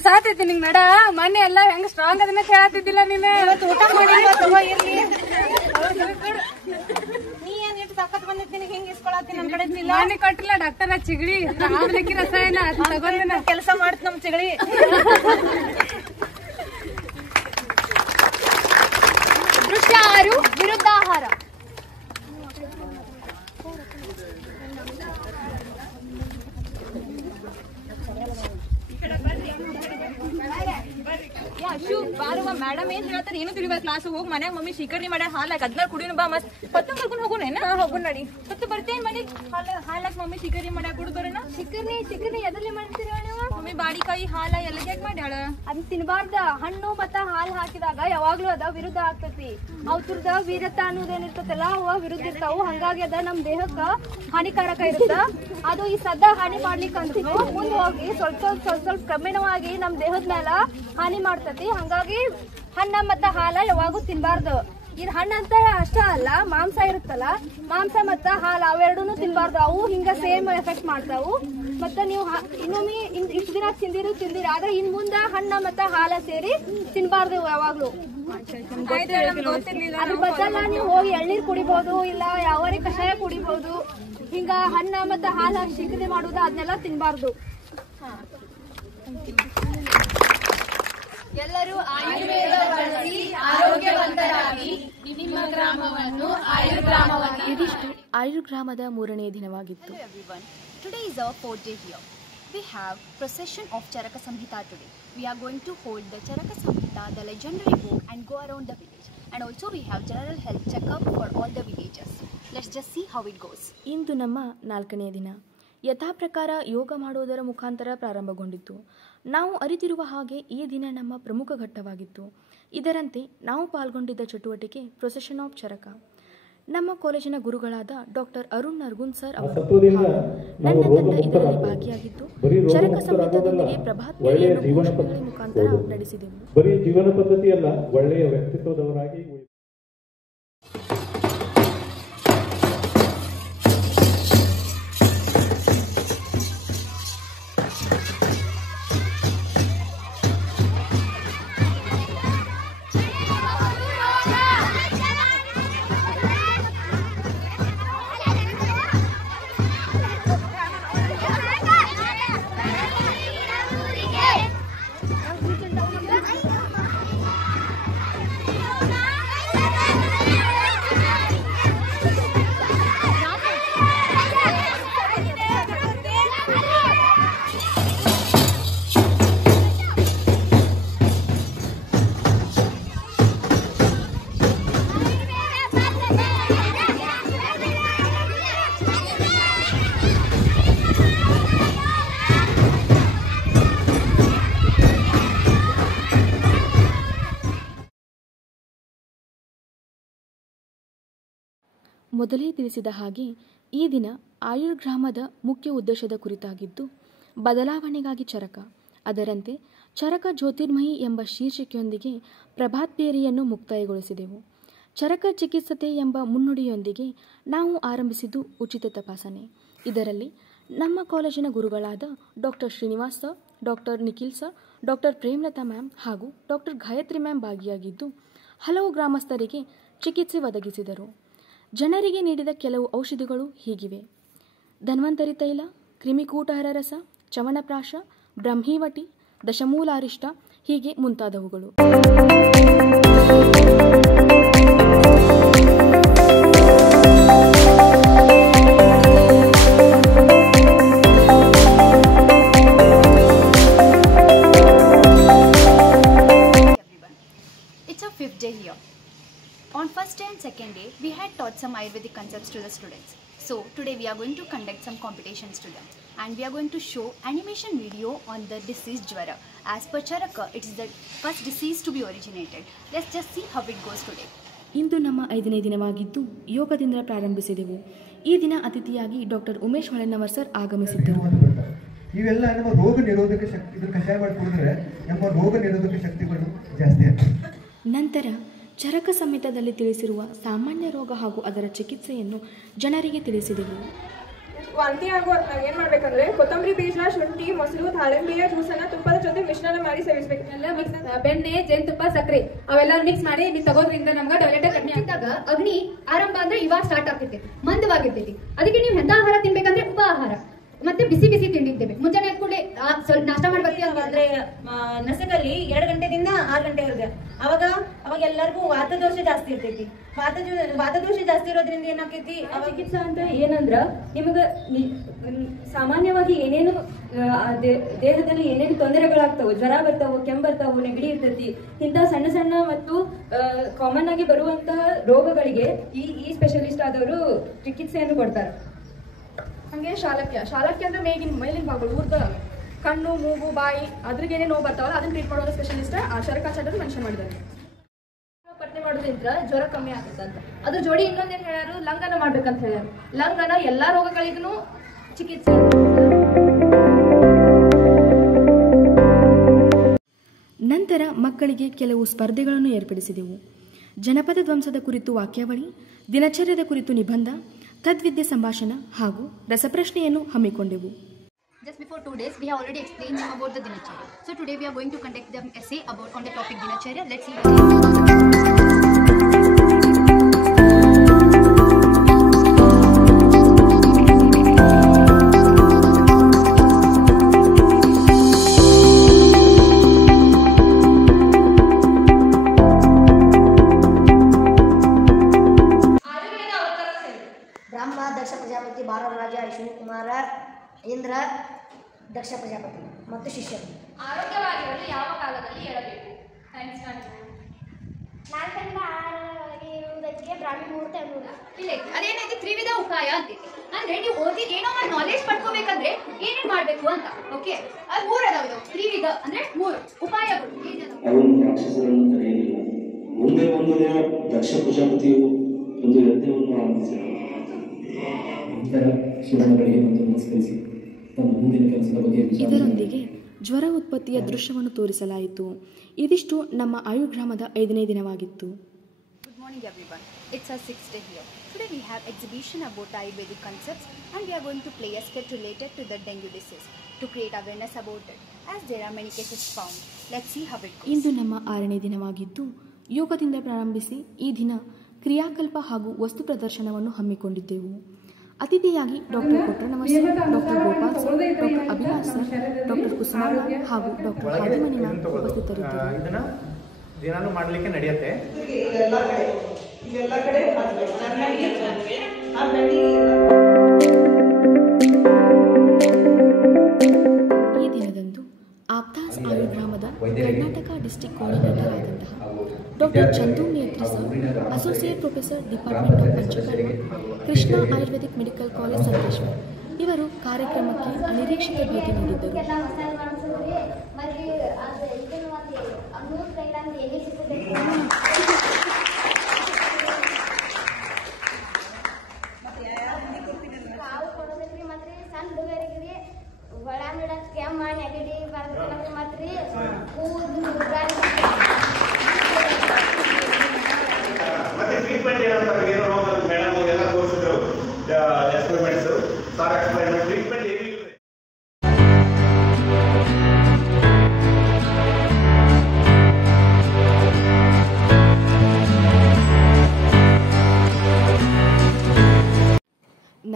ಸಾತೈತಿ ನಿಂಗ್ ನಡ. ಮೊನ್ನೆ ಎಲ್ಲ ಹೆಂಗ್ ಸ್ಟ್ರಾಂಗ್ ಅದನ್ನ ಕೇಳತ್ತಿದ್ದಿಲ್ಲ ನೀನು. ಊಟ ಮಾಡಿ ತಗೋ ಇರ್ಲಿ. ನೀ ಏನ್ ಇಟ್ಟು ತಾಕತ್ ಬಂದೈತಿ, ನಿನಗೆ ಹೆಂಗ್ ಇಸ್ಕೊಳತ್ತಿ ನನ್ ಕಡೆ ಚೀಲ? ಮೊನ್ನೆ ಕೊಟ್ಟಿಲ್ಲ ಡಾಕ್ಟರ್ ಚಿಗಳಿ ಆಮಲಕ್ಕಿ ರಸಾಯನ ತಗೊಂಡ ಕೆಲಸ ಮಾಡ್ತ ನಮ್ ಚಿಗಳಿ. ದೃಶ್ಯ 6 ವಿರುದ್ಧಾಹಾರ. ಅಶು ಬಾರುವ ಮೇಡಮ್ ಏನ್ ಹೇಳ್ತಾರೆ ಏನು ತಿಳಿಬೇಕು. ಕ್ಲಾಸ್ ಹೋಗಿ ಮನ್ಯಾಗ ಮಮ್ಮಿ ಶೀಕರ್ಣಿ ಮಾಡ್ಯಾರ, ಹಾಲಾಗ ಅದ್ನ ಕುಡಿನ ಬಾ. ಮಸ್ತ್ ಹೊತ್ತು ಕರ್ಕೊಂಡು ಹೋಗೋಣ. ಹೋಗೋಣ ನಡಿ. ಹೊತ್ತು ಬರ್ತೇನ್ ಮನೆಗ್. ಹಾಲಾಗ ಮಮ್ಮಿ ಶೀಕರ್ಣಿ ಮಾಡ್ಯಾಕ ಕುಡ್ ಬರೋಣ. ಶಿಕರ್ನಿ ಎದರಲ್ಲಿ ಮಾಡ್ತೀರ ನೀವು? ಮಮ್ಮಿ ಬಾಡಿಕಾಯಿ ಹಾಲ ಎಲ್ಲ ಹೇಗ್ ಮಾಡ್ಯಾಳ? ಅದನ್ನ ತಿನ್ಬಾರ್ದ. ಹಣ್ಣು ಮತ್ತ ಹಾಲು ಹಾಕಿದಾಗ ಯಾವಾಗ್ಲೂ ಅದ ವಿರುದ್ಧ ಆಗ್ತತಿ. ಅವ್ರದ ವೀರತ ಅನ್ನೋದೇನಿರ್ತತಲ್ಲ ಅವ ವಿರುದ್ಧ ಇರ್ತಾವು. ಹಂಗಾಗಿ ಅದ ನಮ್ ದೇಹಕ್ಕ ಹಾನಿಕಾರಕ ಇರುತ್ತ. ಅದು ಈ ಸದ್ದ ಹಾನಿ ಮಾಡ್ಲಿಕ್ಕಂತೂ ಮುಂದೆ ಹೋಗಿ ಸ್ವಲ್ಪ ಕ್ರಮೇಣವಾಗಿ ನಮ್ ದೇಹದ ಮೇಲ ಹಾನಿ ಮಾಡ್ತತಿ. ಹಂಗಾಗಿ ಹಣ್ಣ ಮತ್ತ ಹಾಲ ಯಾವಾಗೂ ತಿನ್ಬಾರ್ದು. ಇದು ಹಣ್ಣು ಅಂತ ಅಷ್ಟ ಅಲ್ಲ, ಮಾಂಸ ಇರುತ್ತಲ್ಲ, ಮಾಂಸ ಮತ್ತ ಹಾಲು ಅವೆರಡೂ ತಿನ್ಬಾರ್ದು. ಅವು ಹಿಂಗ ಸೇಮ್ ಎಫೆಕ್ಟ್ ಮಾಡ್ತಾವು. ಮತ್ತೆ ನೀವು ಇನ್ನೊಮ್ಮೆ ಇಷ್ಟು ದಿನ ತಿಂದಿರಿ, ಆದ್ರೆ ಇನ್ ಮುಂದ ಹಣ್ಣ ಮತ್ತ ಹಾಲ ಸೇರಿ ತಿನ್ಬಾರ್ದು ಯಾವಾಗ್ಲೂ. ಅದ್ರ ಬದಲ ನೀವು ಹೋಗಿ ಎಳ್ನೀರ್ ಕುಡಿಬಹುದು, ಇಲ್ಲ ಯಾವರೇ ಕಷಾಯ ಕುಡಿಬಹುದು. ಹಿಂಗ ಹಣ್ಣ ಮತ್ತ ಹಾಲ ಶೇಖರಣೆ ಮಾಡುದು ಅದನ್ನೆಲ್ಲ ತಿನ್ಬಾರ್ದು. ಎಲ್ಲರೂ ಆಯುರ್ವೇದ ಬಳಸಿ ಆರೋಗ್ಯವಂತರಾಗಿ ನಿಮ್ಮ ಗ್ರಾಮವನ್ನು ಆಯುರ್ಗ್ರಾಮವಾಗಿ. ಇದಿಷ್ಟು ಆಯುರ್ಗ್ರಾಮದ 3ನೇ ದಿನವಾಗಿತ್ತು. Today is our 4th day here. We have procession of Charaka Samhita today. We are going to hold the Charaka Samhita, the legendary book, and go around the village. And also we have general health checkup for all the villagers. Let's just see how it goes. ಇಂದು ನಮ್ಮ 4ನೇ ದಿನ. ಯಥಾ ಪ್ರಕಾರ ಯೋಗ ಮಾಡುವುದರ ಮುಖಾಂತರ ಪ್ರಾರಂಭಗೊಂಡಿತ್ತು. ನಾವು ಅರಿತಿರುವ ಹಾಗೆ ಈ ದಿನ ನಮ್ಮ ಪ್ರಮುಖ ಘಟ್ಟವಾಗಿತ್ತು. ಇದರಂತೆ ನಾವು ಪಾಲ್ಗೊಂಡಿದ್ದ ಚಟುವಟಿಕೆ ಪ್ರೊಸೆಷನ್ ಆಫ್ ಚರಕ. ನಮ್ಮ ಕಾಲೇಜಿನ ಗುರುಗಳಾದ ಡಾಕ್ಟರ್ ಅರುಣ್ ನರ್ಗುನ್ ಸರ್ ಅವರು ನನ್ನ ತಂಡ ಇದರಲ್ಲಿ ಭಾಗಿಯಾಗಿದ್ದು ಚರಕ ಸಂಗೀತದೊಂದಿಗೆ ಪ್ರಭಾತ್ ಪೇರಿಯನ್ನು ಘೋಷಣೆಗಳ ಮುಖಾಂತರ ನಡೆಸಿದೆವು. ಬರೀ ಜೀವನ ಪದ್ಧತಿಯಲ್ಲ, ಒಳ್ಳೆಯ ವ್ಯಕ್ತಿತ್ವದವರಾಗಿ ಮೊದಲೇ ತಿಳಿಸಿದ ಹಾಗೆ ಈ ದಿನ ಆಯುರ್ಗ್ರಾಮದ ಮುಖ್ಯ ಉದ್ದೇಶದ ಕುರಿತಾಗಿದ್ದು ಬದಲಾವಣೆಗಾಗಿ ಚರಕ, ಅದರಂತೆ ಚರಕ ಜ್ಯೋತಿರ್ಮಯಿ ಎಂಬ ಶೀರ್ಷಿಕೆಯೊಂದಿಗೆ ಪ್ರಭಾತ್ ಪೇರಿಯನ್ನು ಮುಕ್ತಾಯಗೊಳಿಸಿದೆವು. ಚರಕ ಚಿಕಿತ್ಸತೆ ಎಂಬ ಮುನ್ನುಡಿಯೊಂದಿಗೆ ನಾವು ಆರಂಭಿಸಿದ್ದು ಉಚಿತ ತಪಾಸಣೆ. ಇದರಲ್ಲಿ ನಮ್ಮ ಕಾಲೇಜಿನ ಗುರುಗಳಾದ doctor Srinivas sir, doctor Nikhil sir, doctor Premalatha ma'am ಹಾಗೂ ಡಾಕ್ಟರ್ ಗಾಯತ್ರಿ ಮ್ಯಾಮ್ ಭಾಗಿಯಾಗಿದ್ದು ಹಲವು ಗ್ರಾಮಸ್ಥರಿಗೆ ಚಿಕಿತ್ಸೆ ಒದಗಿಸಿದರು. ಜನರಿಗೆ ನೀಡಿದ ಕೆಲವು ಔಷಧಿಗಳು ಹೀಗಿವೆ: ಧನ್ವಂತರಿ ತೈಲ, ಕ್ರಿಮಿಕೂಟಹರ ರಸ, ಚವನಪ್ರಾಶ, ಬ್ರಹ್ಮೀವಟಿ, ದಶಮೂಲಾರಿಷ್ಟ ಹೀಗೆ ಮುಂತಾದವುಗಳು. It's our 5th day here. On first day and second day, we had taught some Ayurvedic concepts to the students. So today we are going to conduct some competitions to them, and we are going to show animation video on the disease Jwara. As per Charaka, it is the first disease to be originated. Let's just see how it goes today. ಇಂದು ನಮ್ಮ 5ನೇ ದಿನವಾಗಿದ್ದು ಯೋಗದಿಂದ ಪ್ರಾರಂಭಿಸಿದೆವು. ಈ ದಿನ ಅತಿಥಿಯಾಗಿ doctor Umesh ಹೊಳೆನವರ್ sir ಆಗಮಿಸಿದ್ದರು. ಇವೆಲ್ಲ ನಮ್ಮ ರೋಗ ನಿರೋಧಕ ಶಕ್ತಿ, ಇದನ್ನು ಕಷಾಯ ಮಾಡಿ ಕುಡಿದ್ರೆ ನಮ್ಮ ರೋಗ ನಿರೋಧಕ ಶಕ್ತಿಗಳು ಜಾಸ್ತಿ ಆಗ್ತದೆ. ನಂತರ ಚರಕ ಸಂಹಿತದಲ್ಲಿ ತಿಳಿಸಿರುವ ಸಾಮಾನ್ಯ ರೋಗ ಹಾಗೂ ಅದರ ಚಿಕಿತ್ಸೆಯನ್ನು ಜನರಿಗೆ ತಿಳಿಸಿದೆವು. ವಾಂತಿ ಆಗುವಾಗ ನಾವು ಏನು ಮಾಡಬೇಕಂದ್ರೆ ಕೊತ್ತಂಬರಿ ಬೀಜ, ಶುಂಠಿ, ಮೊಸರು, ದಾಳಿಂಬೆಯ ಜ್ಯೂಸನ್ನು ತುಪ್ಪದ ಜೊತೆ ಮಿಶ್ರಣ ಮಾಡಿ ಸೇವಿಸಬೇಕು. ಎಲ್ಲ ಬೆಣ್ಣೆ, ಜೇನುತುಪ್ಪ, ಸಕ್ಕರೆ ಅವೆಲ್ಲ ಮಿಕ್ಸ್ ಮಾಡಿ ನೀವು ತಗೋದ್ರಿಂದ ನಮ್ಗೆ ಡಯಟ್ ಕಡಿಮೆ ಆದಾಗ ಅಗ್ನಿ ಆರಂಭ ಅಂದ್ರೆ ಇವಾಗ ಸ್ಟಾರ್ಟ್ ಆಗ್ತೈತಿ, ಮಂದವಾಗಿರ್ತೈತಿ. ಅದಕ್ಕೆ ನೀವು ಎಂತ ಆಹಾರ ತಿನ್ಬೇಕಂದ್ರೆ ಉಪಆಹಾರ ಮತ್ತೆ ಬಿಸಿ ಬಿಸಿ ತಿಂಡಿ ತಿನ್ಬೇಕು. ಮುಂಜಾನೆ ಎದ್ದ ಕೂಡಲೇ ಸ್ವಲ್ಪ ನಾಷ್ಟ ಮಾಡಿ ಬರ್ತೀವಿ ಅಂದ್ರೆ ನಸಕಲ್ಲಿ 2 ಗಂಟೆದಿಂದ 6 ಗಂಟೆವರೆಗೆ ಅವಾಗ ಎಲ್ಲರಿಗೂ ವಾತದೋಷ ಜಾಸ್ತಿ ಇರ್ತೈತಿ. ವಾತದೋಷ ಜಾಸ್ತಿ ಇರೋದ್ರಿಂದ ಏನಾಗ್ತೈತಿ, ಚಿಕಿತ್ಸಾ ಅಂತ ಏನಂದ್ರ ನಿಮಗ ಸಾಮಾನ್ಯವಾಗಿ ಏನೇನು ದೇಹದಲ್ಲಿ ಏನೇನು ತೊಂದರೆಗಳಾಗ್ತಾವ, ಜ್ವರ ಬರ್ತಾವು, ಕೆಮ್ಮು ಬರ್ತಾವು, ನೆಗಡಿ ಇರ್ತೈತಿ, ಇಂಥ ಸಣ್ಣ ಸಣ್ಣ ಮತ್ತು ಕಾಮನ್ ಆಗಿ ಬರುವಂತಹ ರೋಗಗಳಿಗೆ ಈ ಸ್ಪೆಷಲಿಸ್ಟ್ ಆದವರು ಚಿಕಿತ್ಸೆಯನ್ನು ಕೊಡ್ತಾರೆ. ಹಂಗೆ ಶಾಲಕ್ಯ ಅಂದ್ರೆ ಮೇಲಿನ ಭಾಗಗಳು ಊರ್ದ ಕಣ್ಣು, ಮೂಗು, ಬಾಯಿ ಅದ್ರಿಗೆ ಏನೇ ನೋವು ಬರ್ತಾವಲ್ಲ ಅದನ್ನ ಟ್ರೀಟ್ ಮಾಡೋದು ಸ್ಪೆಷಲಿಸ್ಟ್ ಚರಕಾಚಾರ್ಯರು ಮೆನ್ಷನ್ ಮಾಡಿದ್ದಾರೆ. ಪರ್ಣೆ ಮಾಡೋದ್ರಿಂದ ಜ್ವರ ಕಮ್ಮಿ ಆಗುತ್ತೆ ಅಂತ. ಅದ್ರ ಜೋಡಿ ಇನ್ನೊಂದೇನು ಹೇಳ್ಯಾರು, ಲಂಗನ ಮಾಡ್ಬೇಕಂತ ಹೇಳ್ಯಾರು. ಲಂಗನ ಎಲ್ಲಾ ರೋಗಗಳಿಗೂ ಚಿಕಿತ್ಸೆ. ನಂತರ ಮಕ್ಕಳಿಗೆ ಕೆಲವು ಸ್ಪರ್ಧೆಗಳನ್ನು ಏರ್ಪಡಿಸಿದೆವು. ಜನಪದ ಧ್ವಂಸದ ಕುರಿತು ವಾಕ್ಯಾವಳಿ, ದಿನಚರ್ಯದ ಕುರಿತು ನಿಬಂಧ, ತದ್ವಿದ್ಯೆ ಸಂಭಾಷಣ ಹಾಗೂ ರಸಪ್ರಶ್ನೆಯನ್ನು ಹಮ್ಮಿಕೊಂಡೆವು. Just before 2 days, we have already explained them about the Dinacharya. So today we are going to conduct the essay on the topic Dinacharya. Let's see. ಬ್ರಹ್ಮ ದಕ್ಷ ಪ್ರಜಾಪತಿ, ಭಾರತ ರಾಜ ಅಶ್ವಿನಿ ಕುಮಾರ, ಇಂದ್ರ ದಕ್ಷ ಪ್ರಜಾಪತಿ ಮತ್ತು ಶಿಷ್ಯರು. ಆರೋಗ್ಯವಾಗಿರಲು ಯಾವ ಕಾಲದಲ್ಲಿ ಹೇಳಬೇಕು? 4ರಿಂದ 6 ಇರುವುದಕ್ಕೆ ಬ್ರಾಹ್ಮಿ ಮುಹೂರ್ತ ಎನ್ನುವುದಿಲ್ಲ. ಇಲ್ಲ, ಅದೇನೈತಿ ತ್ರಿವಿಧ ಉಪಾಯ ಅಂತೈತಿ. ಅಂದ್ರೆ ನೀವು ಓದಿದ ಏನೋ ಒಂದು ನಾಲೆಜ್ ಪಡ್ಕೋಬೇಕಂದ್ರೆ ಏನೇನ್ ಮಾಡ್ಬೇಕು ಅಂತ. ಓಕೆ, ಅದು 3 ಅದಾವ. ತ್ರಿವಿಧ ಅಂದ್ರೆ 3 ಉಪಾಯಗಳು. ಅವನು ರಾಕ್ಷಸರನ್ನು ತಡೆಯಲಿಲ್ಲ. ಮುಂದೆ ಒಂದು ದಿನ ದಕ್ಷ ಪ್ರಜಾಪತಿಯು ಒಂದು ಯಜ್ಞವನ್ನು ಆರಂಭಿಸಿದನು. ನಂತರ ಶಿವನ ಬಳಿಗೆ ಬಂದು ನಮಸ್ಕರಿಸಿ ತನ್ನ ಮುಂದಿನ ಕೆಲಸದ ಬಗ್ಗೆ ಇದರೊಂದಿಗೆ ಜ್ವರ ಉತ್ಪತ್ತಿಯ ದೃಶ್ಯವನ್ನು ತೋರಿಸಲಾಯಿತು. ಇದಿಷ್ಟು ನಮ್ಮ ಆಯುರ್ಗ್ರಾಮದ 5ನೇ ದಿನವಾಗಿತ್ತು. Good morning everyone. It's our 6th day here. Today we have exhibition about Ayurvedic concepts, and we are going to play a skit related to the dengue disease to create awareness about it, as there are many cases found. Let's see how it goes. ಇಂದು ನಮ್ಮ 6ನೇ ದಿನವಾಗಿದ್ದು ಯೋಗದಿಂದ ಪ್ರಾರಂಭಿಸಿ ಈ ದಿನ ಕ್ರಿಯಾಕಲ್ಪ ಹಾಗೂ ವಸ್ತು ಪ್ರದರ್ಶನವನ್ನು ಹಮ್ಮಿಕೊಂಡಿದ್ದೆವು. ಅತಿಥಿಯಾಗಿ ಡಾಕ್ಟರ್ ಕೊಟ್ರನಮಸ್, doctor Gopal sir, doctor Abhilash sir, doctor Kusumala ಹಾಗೂ ಡಾಕ್ಟರ್ ಹಾದಿಮನಿ ಮ್ಯಾಮ್ ಉಪಸ್ಥಿತರಿದ್ದರು. ಇದನ್ನ ದಿನಾನು ಮಾಡಲಿಕ್ಕೆ ನಡೆಯುತ್ತೆ. ಈ ದಿನದಂದು ಆಪ್ತಾಸ್ ಆಯುರ್ಗ್ರಾಮದ ಕರ್ನಾಟಕ ಡಿಸ್ಟ್ರಿಕ್ಟ್ ಕೋಆರ್ಡಿನೇಟರ್ ಆದಂತಹ doctor Chandu Metri sir, associate professor department of panchakarma, Krishna Ayurvedic medical college Sankeshwar ಇವರು ಕಾರ್ಯಕ್ರಮಕ್ಕೆ ಅನಿರೀಕ್ಷಿತ ಭೇಟಿ ನೀಡಿದ್ದರು.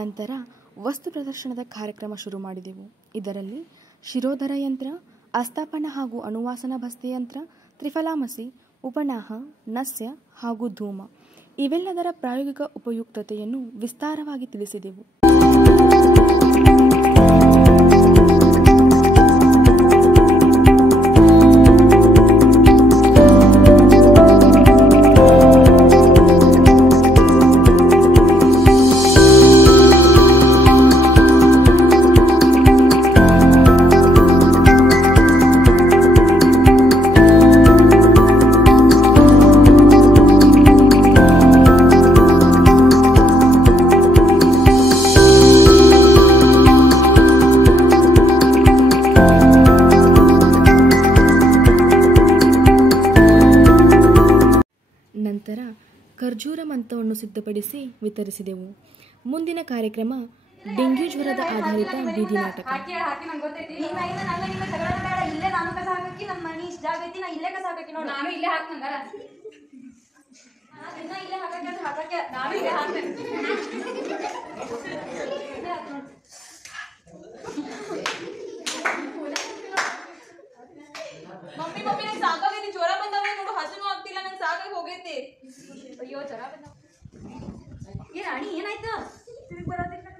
ನಂತರ ವಸ್ತು ಪ್ರದರ್ಶನದ ಕಾರ್ಯಕ್ರಮ ಶುರು ಮಾಡಿದೆವು. ಇದರಲ್ಲಿ ಶಿರೋಧರ ಯಂತ್ರ, ಅಸ್ತಾಪನ ಹಾಗೂ ಅಣುವಾಸನ ಭಸ್ತಿ ಯಂತ್ರ, ತ್ರಿಫಲಾಮಸಿ, ಉಪನಾಹ, ನಸ್ಯ ಹಾಗೂ ಧೂಮ ಇವೆಲ್ಲದರ ಪ್ರಾಯೋಗಿಕ ಉಪಯುಕ್ತತೆಯನ್ನು ವಿಸ್ತಾರವಾಗಿ ತಿಳಿಸಿದೆವು. ನಂತರ ಖರ್ಜೂರ ಮಂತ್ರವನ್ನು ಸಿದ್ಧಪಡಿಸಿ ವಿತರಿಸಿದೆವು. ಮುಂದಿನ ಕಾರ್ಯಕ್ರಮ ಡೆಂಗ್ಯೂ ಜ್ವರದ ಆಧಾರಿತ ಬೀದಿ ನಾಟಕ. ಮಮ್ಮಿ ನಂಗೆ ಸಾಕಾಗೈತಿ, ಜ್ವರ ಬಂದವ ನೋಡು, ಹಸುನು ಆಗ್ತಿಲ್ಲ, ನಂಗೆ ಸಾಕಾಗಿ ಹೋಗೈತಿ. ಅಯ್ಯೋ ಜ್ವರ ಬಂದವ. ಏ ರಾಣಿ ಏನಾಯ್ತು? ತಿರುಗಿ ಬರೋದಕ್ಕೆ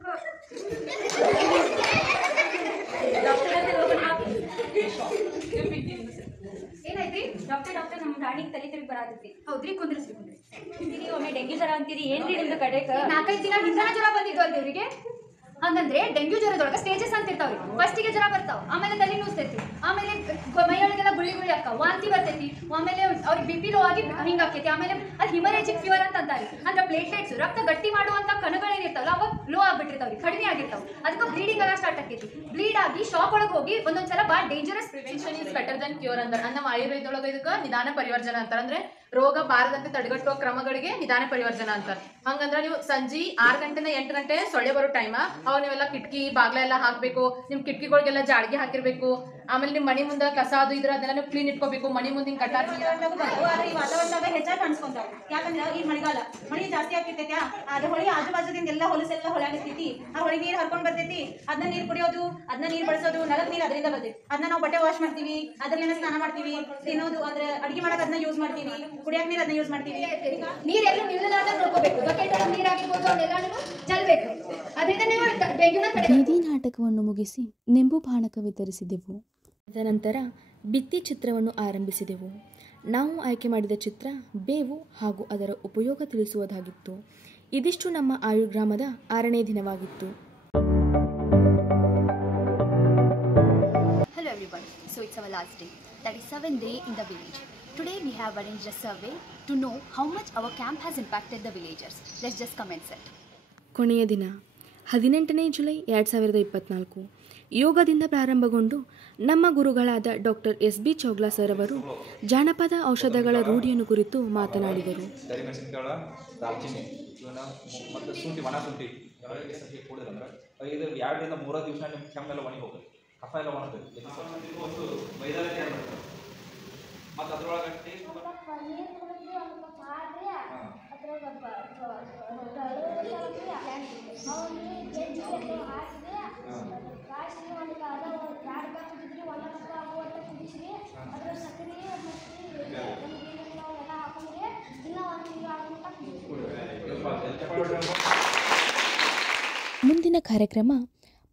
ಏನಾಯ್ತ್ರಿ? ಡಾಕ್ಟರ್ ನಮ್ಮ ರಾಣಿಗೆ ತಲೆ ತಿರುಗಿ ಬರತೈತಿ. ಹೌದ್ರಿ, ಕುಂದ್ರಿಸ್ರಿ. ಒಮ್ಮೆ ಡೆಂಗ್ಯೂ ಜ್ವರ ಅಂತೀರಿ, ಏನ್ರಿ ನಿಮ್ದು ಕಡೆಕ? 4-5 ದಿನ ಹಿಂದನ ಜ್ವರ ಬಂದಿದ್ದು ಅಲ್ರಿ ಇವ್ರಿಗೆ. ಹಂಗಂದ್ರೆ ಡೆಂಗ್ಯೂ ಜ್ವರದೊಳಗೆ ಸ್ಟೇಜಸ್ ಅಂತ ಇರ್ತಾವ್ರಿ. ಫಸ್ಟಿಗೆ ಜ್ವರ ಬರ್ತಾವ, ಆಮೇಲೆ ತಲೆ ನುಸ್ತೈತಿ, ಆಮೇಲೆ ಮೈಯೊಳಗೆಲ್ಲ ಗುಳ್ಳಿ ಅಕ್ಕ ವಾಂತಿ ಬರ್ತೈತಿ, ಆಮೇಲೆ ಅವ್ರಿಗೆ BP ಲೋ ಆಗಿ ಹಿಂಗಾಕೈತಿ, ಆಮೇಲೆ ಅದು ಹಿಮರೇಜಿಕ್ ಫೀವರ್ ಅಂತ ಅಂತಾರೆ. ಅಂದ್ರೆ ಪ್ಲೇಟ್ಲೆಟ್ಸ್ ರಕ್ತ ಗಟ್ಟಿ ಮಾಡುವಂತ ಕಣಗಳೇನಿರ್ತಾವಲ್ಲ ಅವಾಗ ಲೋ ಆಗ್ಬಿಟ್ಟಿರ್ತಾವ್ರಿ, ಕಡಿಮೆ ಆಗಿರ್ತಾವ. ಅದಕ್ಕೆ ಬ್ಲೀಡಿಂಗ್ ಎಲ್ಲ ಸ್ಟಾರ್ಟ್ ಆಕೈತಿ. ಬ್ಲೀಡ್ ಆಗಿ ಶಾಕ್ ಒಳಗೆ ಹೋಗಿ ಒಂದೊಂದ್ಸಲ ಭಾಳ dangerous. Prevention is better than cure ಅಂತಾರೆ. ನಮ್ಮ ಆಯುರ್ವೇದೊಳಗೆ ಇದಕ್ಕೆ ನಿಧಾನ ಪರಿವರ್ಜನ ಅಂತಾರೆ. ಅಂದ್ರೆ ರೋಗ ಬಾರದಂತೆ ತಡೆಗಟ್ಟುವ ಕ್ರಮಗಳಿಗೆ ನಿಧಾನ ಪರಿವರ್ಜನ ಅಂತಾರೆ. ಹಂಗಂದ್ರೆ ನೀವು ಸಂಜೆ 6 ಗಂಟೆನ 8 ಗಂಟೆ ಸೊಳ್ಳೆ ಬರೋ ಟೈಮ್ ಅವಾಗ ನೀವೆಲ್ಲ ಕಿಟಕಿ ಬಾಗ್ಲ ಎಲ್ಲ ಹಾಕ್ಬೇಕು. ನಿಮ್ ಕಿಟಕಿಗಳಿಗೆಲ್ಲ ಜಾಳ್ಗೆ ಹಾಕಿರ್ಬೇಕು. ಆಮೇಲೆ ನಿಮ್ ಮನಿ ಮುಂದೆ ಕಸ ಅದು ಇದ್ರ ಅದೆಲ್ಲ ನೀವು ಕ್ಲೀನ್ ಇಟ್ಕೋಬೇಕು. ಮನಿ ಮುಂದಿನ ಕಟಾರ್ ಈ ವಾತಾವರಣದಾಗ ಹೆಚ್ಚಾಗಿ ಕಾಣಿಸ್ಕೊಂತಾವ. ಯಾಕಂದ್ರೆ ಈ ಮಳೆಗಾಲ ಮಳೆ ಜಾಸ್ತಿ ಆಗ್ತಿರ್ತೈತಿ. ಅದು ಹೊಳಿ ಆಜು ಬಾಜುದಿಂದ ಎಲ್ಲ ಹೊಲಸೆಲ್ಲ ಹೊಳಾಗಿರ್ತೈತಿ. ಆ ಹೊಳಿ ನೀರು ಹರ್ಕೊಂಡ್ ಬರ್ತೈತಿ. ಅದನ್ನ ನೀರು ಕುಡಿಯೋದು, ಅದನ್ನ ನೀರು ಬಳಸೋದು, ನಲಕ್ ನೀರು ಅದರಿಂದ ಬರ್ತೈತಿ. ಅದನ್ನ ನಾವು ಬಟ್ಟೆ ವಾಶ್ ಮಾಡ್ತೀವಿ, ಅದ್ರಲ್ಲಿನ ಸ್ನಾನ ಮಾಡ್ತೀವಿ, ತಿನ್ನೋದು ಅಂದ್ರೆ ಅಡಿಗೆ ಮಾಡಕ್ ಅದನ್ನ ಯೂಸ್ ಮಾಡ್ತೀವಿ, ಕುಡಿಯಕ್ ನೀರು ಅದನ್ನ ಯೂಸ್ ಮಾಡ್ತೀವಿ. ನೀರೆಲ್ಲ ನಿಲ್ಲಲಾರ್ದ ನೋಡ್ಕೋಬೇಕು. ಬಕೆಟ್ ಒಳಗೆ ನೀರು ಹಾಕಿರ್ಬೋದು, ಅವನ್ನೆಲ್ಲ ಚೆಲ್ಬೇಕು. ಅದರಿಂದ ನೀವು ಡೆಂಗ್ಯೂನ ಬೀದಿ ನಾಟಕವನ್ನು ಮುಗಿಸಿ ನಿಂಬು ಪಾನಕ ವಿತರಿಸಿದೆವು. ತದನಂತರ ಭಿತ್ತಿ ಚಿತ್ರವನ್ನು ಆರಂಭಿಸಿದೆವು. ನಾವು ಆಯ್ಕೆ ಮಾಡಿದ ಚಿತ್ರ ಬೇವು ಹಾಗೂ ಅದರ ಉಪಯೋಗ ತಿಳಿಸುವುದಾಗಿತ್ತು. ಇದಿಷ್ಟು ನಮ್ಮ ಆಯುರ್ಗ್ರಾಮದ 6ನೇ ದಿನವಾಗಿತ್ತು. Hello everyone. So it's our last day. That is 7th day in the village. Today we have arranged a survey to know how much our camp has impacted the villagers. Let's just commence it. ಕೊನೆಯ ದಿನ 18ನೇ July 2024 ಯೋಗದಿಂದ ಪ್ರಾರಂಭಗೊಂಡು ನಮ್ಮ ಗುರುಗಳಾದ doctor SB Chougla sir ಅವರು ಜಾನಪದ ಔಷಧಗಳ ರೂಢಿಯನ್ನು ಕುರಿತು ಮಾತನಾಡಿದರು. ದಾಲ್ಚಿನ್ನಿ ಇವನ್ನ ಮತ್ತು ಶುಂಠಿ, ಒಣ ಶುಂಠಿ ಯಾರಿಗೆ ಸತಿ ಕೂಡಿದಂದ್ರೆ 2ರಿಂದ 3 ದಿವಸ ನಿಮ್ಮ ಕೆಮ್ಮೆಲ್ಲ ಒಣಗಿ ಹೋಗುತ್ತೆ, ಕಫ ಎಲ್ಲ ಒಣಗ್ತದೆ. ಒಂದು ಮೈದಾನ ಮತ್ತು ಅದರೊಳಗಂತೆ ಮುಂದಿನ ಕಾರ್ಯಕ್ರಮ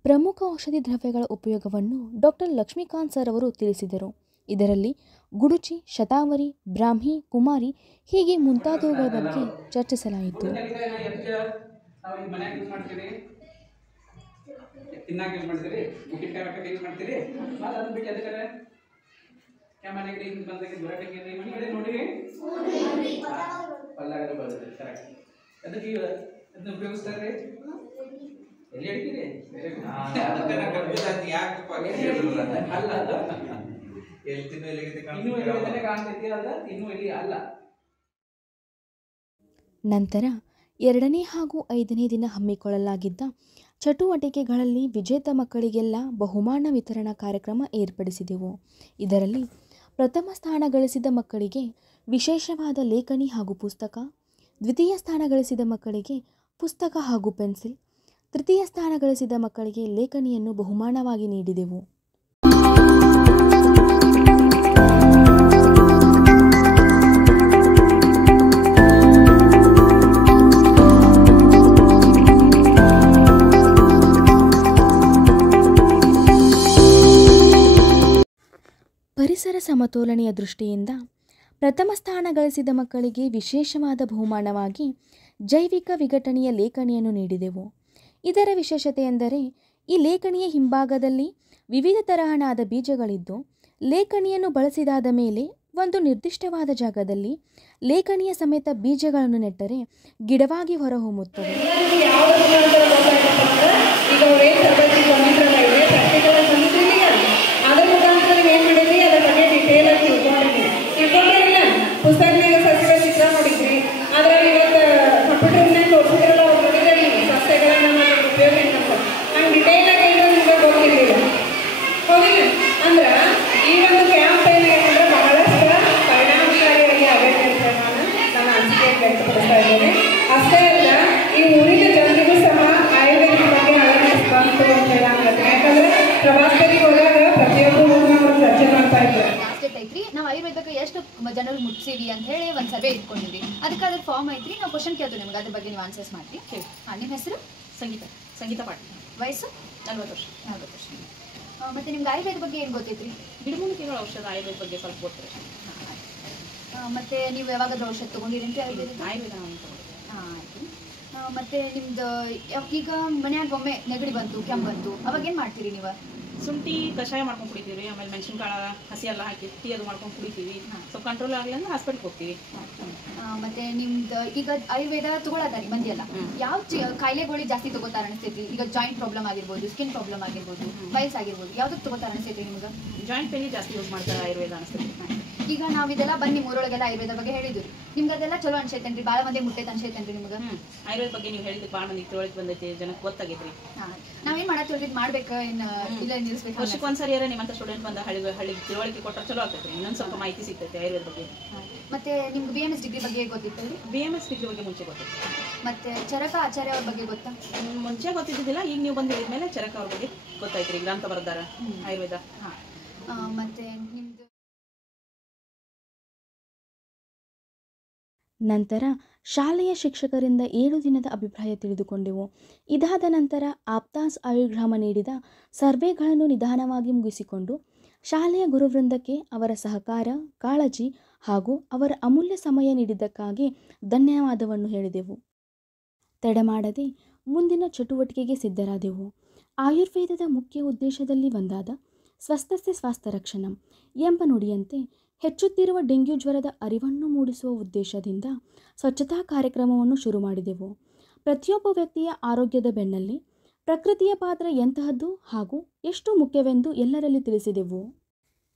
ಪ್ರಮುಖ ಔಷಧಿ ದ್ರವ್ಯಗಳ ಉಪಯೋಗವನ್ನು ಡಾಕ್ಟರ್ ಲಕ್ಷ್ಮೀಕಾಂತ್ ಸರ್ ಅವರು ತಿಳಿಸಿದರು. ಇದರಲ್ಲಿ ಗುಡುಚಿ, ಶತಾವರಿ, ಬ್ರಾಹ್ಮಿ, ಕುಮಾರಿ ಹೀಗೆ ಮುಂತಾದವುಗಳ ಬಗ್ಗೆ ಚರ್ಚಿಸಲಾಯಿತು. ನಂತರ 2ನೇ ಹಾಗೂ 5ನೇ ದಿನ ಹಮ್ಮಿಕೊಳ್ಳಲಾಗಿದ್ದ ಚಟುವಟಿಕೆಗಳಲ್ಲಿ ವಿಜೇತ ಮಕ್ಕಳಿಗೆಲ್ಲ ಬಹುಮಾನ ವಿತರಣಾ ಕಾರ್ಯಕ್ರಮ ಏರ್ಪಡಿಸಿದೆವು. ಇದರಲ್ಲಿ ಪ್ರಥಮ ಸ್ಥಾನ ಗಳಿಸಿದ ಮಕ್ಕಳಿಗೆ ವಿಶೇಷವಾದ ಲೇಖನಿ ಹಾಗೂ ಪುಸ್ತಕ, ದ್ವಿತೀಯ ಸ್ಥಾನ ಗಳಿಸಿದ ಮಕ್ಕಳಿಗೆ ಪುಸ್ತಕ ಹಾಗೂ ಪೆನ್ಸಿಲ್, ತೃತೀಯ ಸ್ಥಾನ ಗಳಿಸಿದ ಮಕ್ಕಳಿಗೆ ಲೇಖನಿಯನ್ನು ಬಹುಮಾನವಾಗಿ ನೀಡಿದೆವು. ಪರಿಸರ ಸಮತೋಲನೆಯ ದೃಷ್ಟಿಯಿಂದ ಪ್ರಥಮ ಸ್ಥಾನ ಗಳಿಸಿದ ಮಕ್ಕಳಿಗೆ ವಿಶೇಷವಾದ ಬಹುಮಾನವಾಗಿ ಜೈವಿಕ ವಿಘಟನೆಯ ಲೇಖನಿಯನ್ನು ನೀಡಿದೆವು. ಇದರ ವಿಶೇಷತೆ ಎಂದರೆ ಈ ಲೇಖನಿಯ ಹಿಂಭಾಗದಲ್ಲಿ ವಿವಿಧ ತರಹಣಾದ ಬೀಜಗಳಿದ್ದು, ಲೇಖನಿಯನ್ನು ಬಳಸಿದಾದ ಮೇಲೆ ಒಂದು ನಿರ್ದಿಷ್ಟವಾದ ಜಾಗದಲ್ಲಿ ಲೇಖನಿಯ ಸಮೇತ ಬೀಜಗಳನ್ನು ನೆಟ್ಟರೆ ಗಿಡವಾಗಿ ಹೊರಹೊಮ್ಮುತ್ತವೆ. ಪುಸ್ತಕನಾಗ ಸಸ್ಯಗಳ ಚಿತ್ರ ನೋಡಿದ್ರಿ, ಅದರಲ್ಲಿ ಇವತ್ತು ಕಂಪ್ಯೂಟರ್ನಾಗ ತೋರಿಸಿದ್ರಲ್ಲ ಅವ್ರು ನೋಡಿದ್ರೆ ಸಸ್ಯಗಳನ್ನ ಮಾಡೋದು ಉಪಯೋಗ ಏನಂತ ನಂಗೆ ಡಿಟೇಲಾಗಿ ಏನೋ ನಿಮ್ಗೆ ಗೊತ್ತಿರಲಿಲ್ಲ. ಹೌದಿಲ್ಲ? ಅಂದ್ರೆ ಈ ಒಂದು ಕ್ಯಾಂಪ್ ಏನಾಗಂದ್ರೆ ಬಹಳಷ್ಟು ಪರಿಣಾಮಕಾರಿಯಾಗಿ ಆಗೈತೆ ಅಂತ ನನ್ನ ಅನಿಸಿಕೆಯನ್ನು ವ್ಯಕ್ತಪಡಿಸ್ತಾ ಇದ್ದೇನೆ. ಅಷ್ಟೇ ಅಲ್ಲ, ಈ ಊರಿನ ಜನರಿಗೂ ಸಹ ಆಯುರ್ವೇದಿಕ್ ಬಗ್ಗೆ ಅವೇರ್ನೆಸ್ ಬಂತು ಅಂತ ಹೇಳಾಗುತ್ತೆ. ಯಾಕಂದ್ರೆ ಪ್ರವಾಸದಲ್ಲಿ ಹೋದಾಗ ಪ್ರತಿಯೊಬ್ಬರು ಅವರು ಚರ್ಚೆ ಮಾಡ್ತಾ ಇದ್ದಾರೆ. ನಾವು ಆಯುರ್ವೇದಕ್ಕೆ ಎಷ್ಟು ಜನರಿಗೆ ಮುಟ್ಸೀವಿ ಅಂತ ಹೇಳಿ ಒಂದು ಸರ್ವೆ ಇಟ್ಕೊಂಡಿದ್ವಿ. ಅದಕ್ಕೆ ಅದ್ರ ಫಾರ್ಮ್ ಐತ್ರಿ. ನಾವು ಕ್ವಶನ್ ಕೇಳ್ತೀವಿ ನಿಮ್ಗೆ, ಅದ್ರ ಬಗ್ಗೆ ನೀವು ಆನ್ಸರ್ಸ್ ಮಾಡಿರಿ. ಹಾಂ, ನಿಮ್ಮ ಹೆಸರು? ಸಂಗೀತ ಪಾಟೀಲ್. ವಯಸ್ಸು? 40 ವರ್ಷ. ಮತ್ತು ನಿಮ್ಗೆ ಆಯುರ್ವೇದ ಬಗ್ಗೆ ಏನು ಗೊತ್ತೈತ್ರಿ? ಗಿಡಮೂಲಿಕೆಗಳ ಔಷಧ ಆಯುರ್ವೇದ ಬಗ್ಗೆ ಸ್ವಲ್ಪ ಗೊತ್ತಿರಿ. ಮತ್ತು ನೀವು ಯಾವಾಗಾದ್ರೂ ಔಷಧ ತೊಗೊಂಡಿರಿ ಅಂತ ಆಯುರ್ವೇದ ಹಾಂ, ಆಯಿತು. ಮತ್ತು ನಿಮ್ದು ಈಗ ಮನ್ಯಾಗ ಒಮ್ಮೆ ನೆಗಡಿ ಬಂತು, ಕೆಮ್ಮು ಬಂತು, ಅವಾಗ ಏನು ಮಾಡ್ತೀರಿ ನೀವು? ಶುಂಠಿ ಕಷಾಯ ಮಾಡ್ಕೊಂಡು ಕುಡಿತೀವಿ. ಆಮೇಲೆ ಮೆಣಸಿನಕಾಳು ಹಸಿ ಎಲ್ಲ ಹಾಕಿ ಟೀ ಅದು ಮಾಡ್ಕೊಂಡು ಕುಡಿತೀವಿ. ಸ್ವಲ್ಪ ಕಂಟ್ರೋಲ್ ಆಗಲಿ ಅಂದ್ರೆ ಹಾಸ್ಪಿಟ್ಲ್ಗೆ ಹೋಗ್ತೀವಿ. ಮತ್ತೆ ನಿಮ್ದು ಈಗ ಆಯುರ್ವೇದ ತಗೊಳ್ಳೋದಾರಿ ಮಂದಿ ಎಲ್ಲ ಯಾವ ಕಾಯಿಲೆಗಳಿಗೆ ಜಾಸ್ತಿ ತಗೋತಾರ ಅನಿಸ್ತೈತಿ? ಈಗ ಜಾಯಿಂಟ್ ಪ್ರಾಬ್ಲಮ್ ಆಗಿರ್ಬೋದು, ಸ್ಕಿನ್ ಪ್ರಾಬ್ಲಮ್ ಆಗಿರ್ಬೋದು, ವಯಸ್ಸು ಆಗಿರ್ಬೋದು, ಯಾವ್ದಕ್ಕೆ ತಗೋತಾರ ಅನಿಸ್ತೈತಿ ನಿಮ್ಗೆ? ಜಾಯಿಂಟ್ ಪೇನಿಗೆ ಜಾಸ್ತಿ ಯೂಸ್ ಮಾಡ್ತಾರೆ ಆಯುರ್ವೇದ ಅನಿಸ್ತೈತಿ. ಈಗ ನಾವಿದೆಲ್ಲ ಬಂದು ನಿಮ್ಮೂರೊಳಗೆಲ್ಲ ಆಯುರ್ವೇದ ಬಗ್ಗೆ ಹೇಳಿದ್ವಿ. ನಿಮ್ಗೆ ಅದೆಲ್ಲ ಚಲೋ ಅನ್ಸೈತೇನ್ರಿ? ಭಾಳ ಮಂದಿ ಮುಟ್ಟೈತೆ ಅನ್ಸೈತೇನ್ರಿ ನಿಮ್ಗೆ? ಆಯುರ್ವೇದ ಬಗ್ಗೆ ನೀವು ಹೇಳಿದ್ದಕ್ಕೆ ಭಾಳ ಮಂದಿ ತಿಳುವಳಿಕೆ ಬಂದೈತಿ, ಜನಕ್ಕೆ ಗೊತ್ತಾಗೈತ್ರಿ. ನಾವೇನು ಮಾಡತ್ತೀವಿ, ಇದು ಮಾಡ್ಬೇಕು ಇನ್ನು ಇಲ್ಲ ನಿಲ್ಲಿಸ್ಬೇಕು? ವರ್ಷಕ್ಕೆ ಒಂದ್ಸರಿ ನಿಮ್ಮಂತ ಸ್ಟೂಡೆಂಟ್ ಬಂದ ಹಳ್ಳಿ ತಿಳುವಳಿಕೆ ಕೊಟ್ಟರೆ ಚಲೋ ಆಗ್ತೈತ್ರಿ. ಇನ್ನೊಂದು ಸ್ವಲ್ಪ ಮಾಹಿತಿ ಸಿಗ್ತೈತೆ ಆಯುರ್ವೇದ ಬಗ್ಗೆ. ಮತ್ತೆ ನಿಮ್ಗೆ BMS ಡಿಗ್ರಿ ಬಗ್ಗೆ ಗೊತ್ತಿತ್ತಲ್ರಿ? BMS ಡಿಗ್ರಿ ಬಗ್ಗೆ ಮುಂಚೆ ಗೊತ್ತಿತ್ತು. ಮತ್ತೆ ಚರಕ ಆಚಾರ್ಯ ಅವ್ರ ಬಗ್ಗೆ ಗೊತ್ತಾ? ಮುಂಚೆ ಗೊತ್ತಿದ್ದಿಲ್ಲ, ಈಗ ನೀವು ಬಂದು ಹೇಳಿದ್ಮೇಲೆ ಚರಕ ಅವ್ರ ಬಗ್ಗೆ ಗೊತ್ತಾಯ್ತು. ಈಗ ಗ್ರಂಥ ಬರ್ದಾರ ಆಯುರ್ವೇದ. ಮತ್ತೆ ನಿಮ್ದು ನಂತರ ಶಾಲೆಯ ಶಿಕ್ಷಕರಿಂದ 7 ದಿನದ ಅಭಿಪ್ರಾಯ ತಿಳಿದುಕೊಂಡೆವು. ಇದಾದ ನಂತರ ಆಪ್ತಾಸ್ ಆಯುರ್ಗ್ರಾಮ ನೀಡಿದ ಸರ್ವೆಗಳನ್ನು ನಿಧಾನವಾಗಿ ಮುಗಿಸಿಕೊಂಡು ಶಾಲೆಯ ಗುರುವೃಂದಕ್ಕೆ ಅವರ ಸಹಕಾರ, ಕಾಳಜಿ ಹಾಗೂ ಅವರ ಅಮೂಲ್ಯ ಸಮಯ ನೀಡಿದ್ದಕ್ಕಾಗಿ ಧನ್ಯವಾದವನ್ನು ಹೇಳಿದೆವು. ತಡಮಾಡದೆ ಮುಂದಿನ ಚಟುವಟಿಕೆಗೆ ಸಿದ್ಧರಾದೆವು. ಆಯುರ್ವೇದದ ಮುಖ್ಯ ಉದ್ದೇಶದಲ್ಲಿ ಒಂದಾದ ಸ್ವಸ್ಥಸ್ಯ ಸ್ವಾಸ್ಥ್ಯ ರಕ್ಷಣಂ ಎಂಬ ನುಡಿಯಂತೆ ಹೆಚ್ಚುತ್ತಿರುವ ಡೆಂಗ್ಯೂ ಜ್ವರದ ಅರಿವನ್ನು ಮೂಡಿಸುವ ಉದ್ದೇಶದಿಂದ ಸ್ವಚ್ಛತಾ ಕಾರ್ಯಕ್ರಮವನ್ನು ಶುರು ಮಾಡಿದೆವು. ಪ್ರತಿಯೊಬ್ಬ ವ್ಯಕ್ತಿಯ ಆರೋಗ್ಯದ ಬೆನ್ನಲ್ಲಿ ಪ್ರಕೃತಿಯ ಪಾತ್ರ ಎಂತಹದ್ದು ಹಾಗೂ ಎಷ್ಟು ಮುಖ್ಯವೆಂದು ಎಲ್ಲರಲ್ಲಿ ತಿಳಿಸಿದೆವು.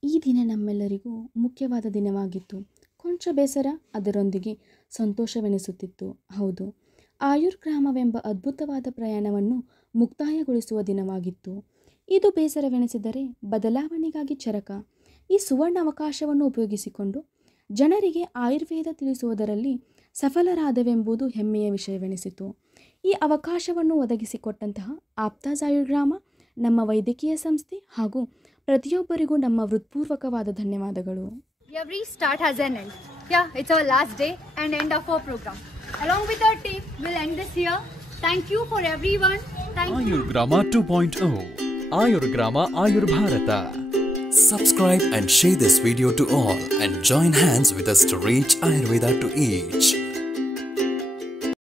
ಈ ದಿನ ನಮ್ಮೆಲ್ಲರಿಗೂ ಮುಖ್ಯವಾದ ದಿನವಾಗಿತ್ತು. ಕೊಂಚ ಬೇಸರ, ಅದರೊಂದಿಗೆ ಸಂತೋಷವೆನಿಸುತ್ತಿತ್ತು. ಹೌದು, ಆಯುರ್ಗ್ರಾಮವೆಂಬ ಅದ್ಭುತವಾದ ಪ್ರಯಾಣವನ್ನು ಮುಕ್ತಾಯಗೊಳಿಸುವ ದಿನವಾಗಿತ್ತು. ಇದು ಬೇಸರವೆನಿಸಿದರೆ ಬದಲಾವಣೆಗಾಗಿ ಚರಕ ಈ ಸುವರ್ಣ ಅವಕಾಶವನ್ನು ಉಪಯೋಗಿಸಿಕೊಂಡು ಜನರಿಗೆ ಆಯುರ್ವೇದ ತಿಳಿಸುವುದರಲ್ಲಿ ಸಫಲರಾದವೆಂಬುದು ಹೆಮ್ಮೆಯ ವಿಷಯವೆನಿಸಿತು. ಈ ಅವಕಾಶವನ್ನು ಒದಗಿಸಿಕೊಟ್ಟಂತಹ ಆಪ್ತಾಜ್ ಆಯುರ್ಗ್ರಾಮ, ನಮ್ಮ ವೈದ್ಯಕೀಯ ಸಂಸ್ಥೆ ಹಾಗೂ ಪ್ರತಿಯೊಬ್ಬರಿಗೂ ನಮ್ಮ ಹೃತ್ಪೂರ್ವಕವಾದ ಧನ್ಯವಾದಗಳು. Every start has an end. Yeah, it's our last day and end of our program. Along with our team, we'll end this here. Thank you for everyone. Thank you. Ayurgrama 2.0. Ayurgrama Ayur Bharata. Subscribe and share this video to all and join hands with us to reach Ayurveda to each.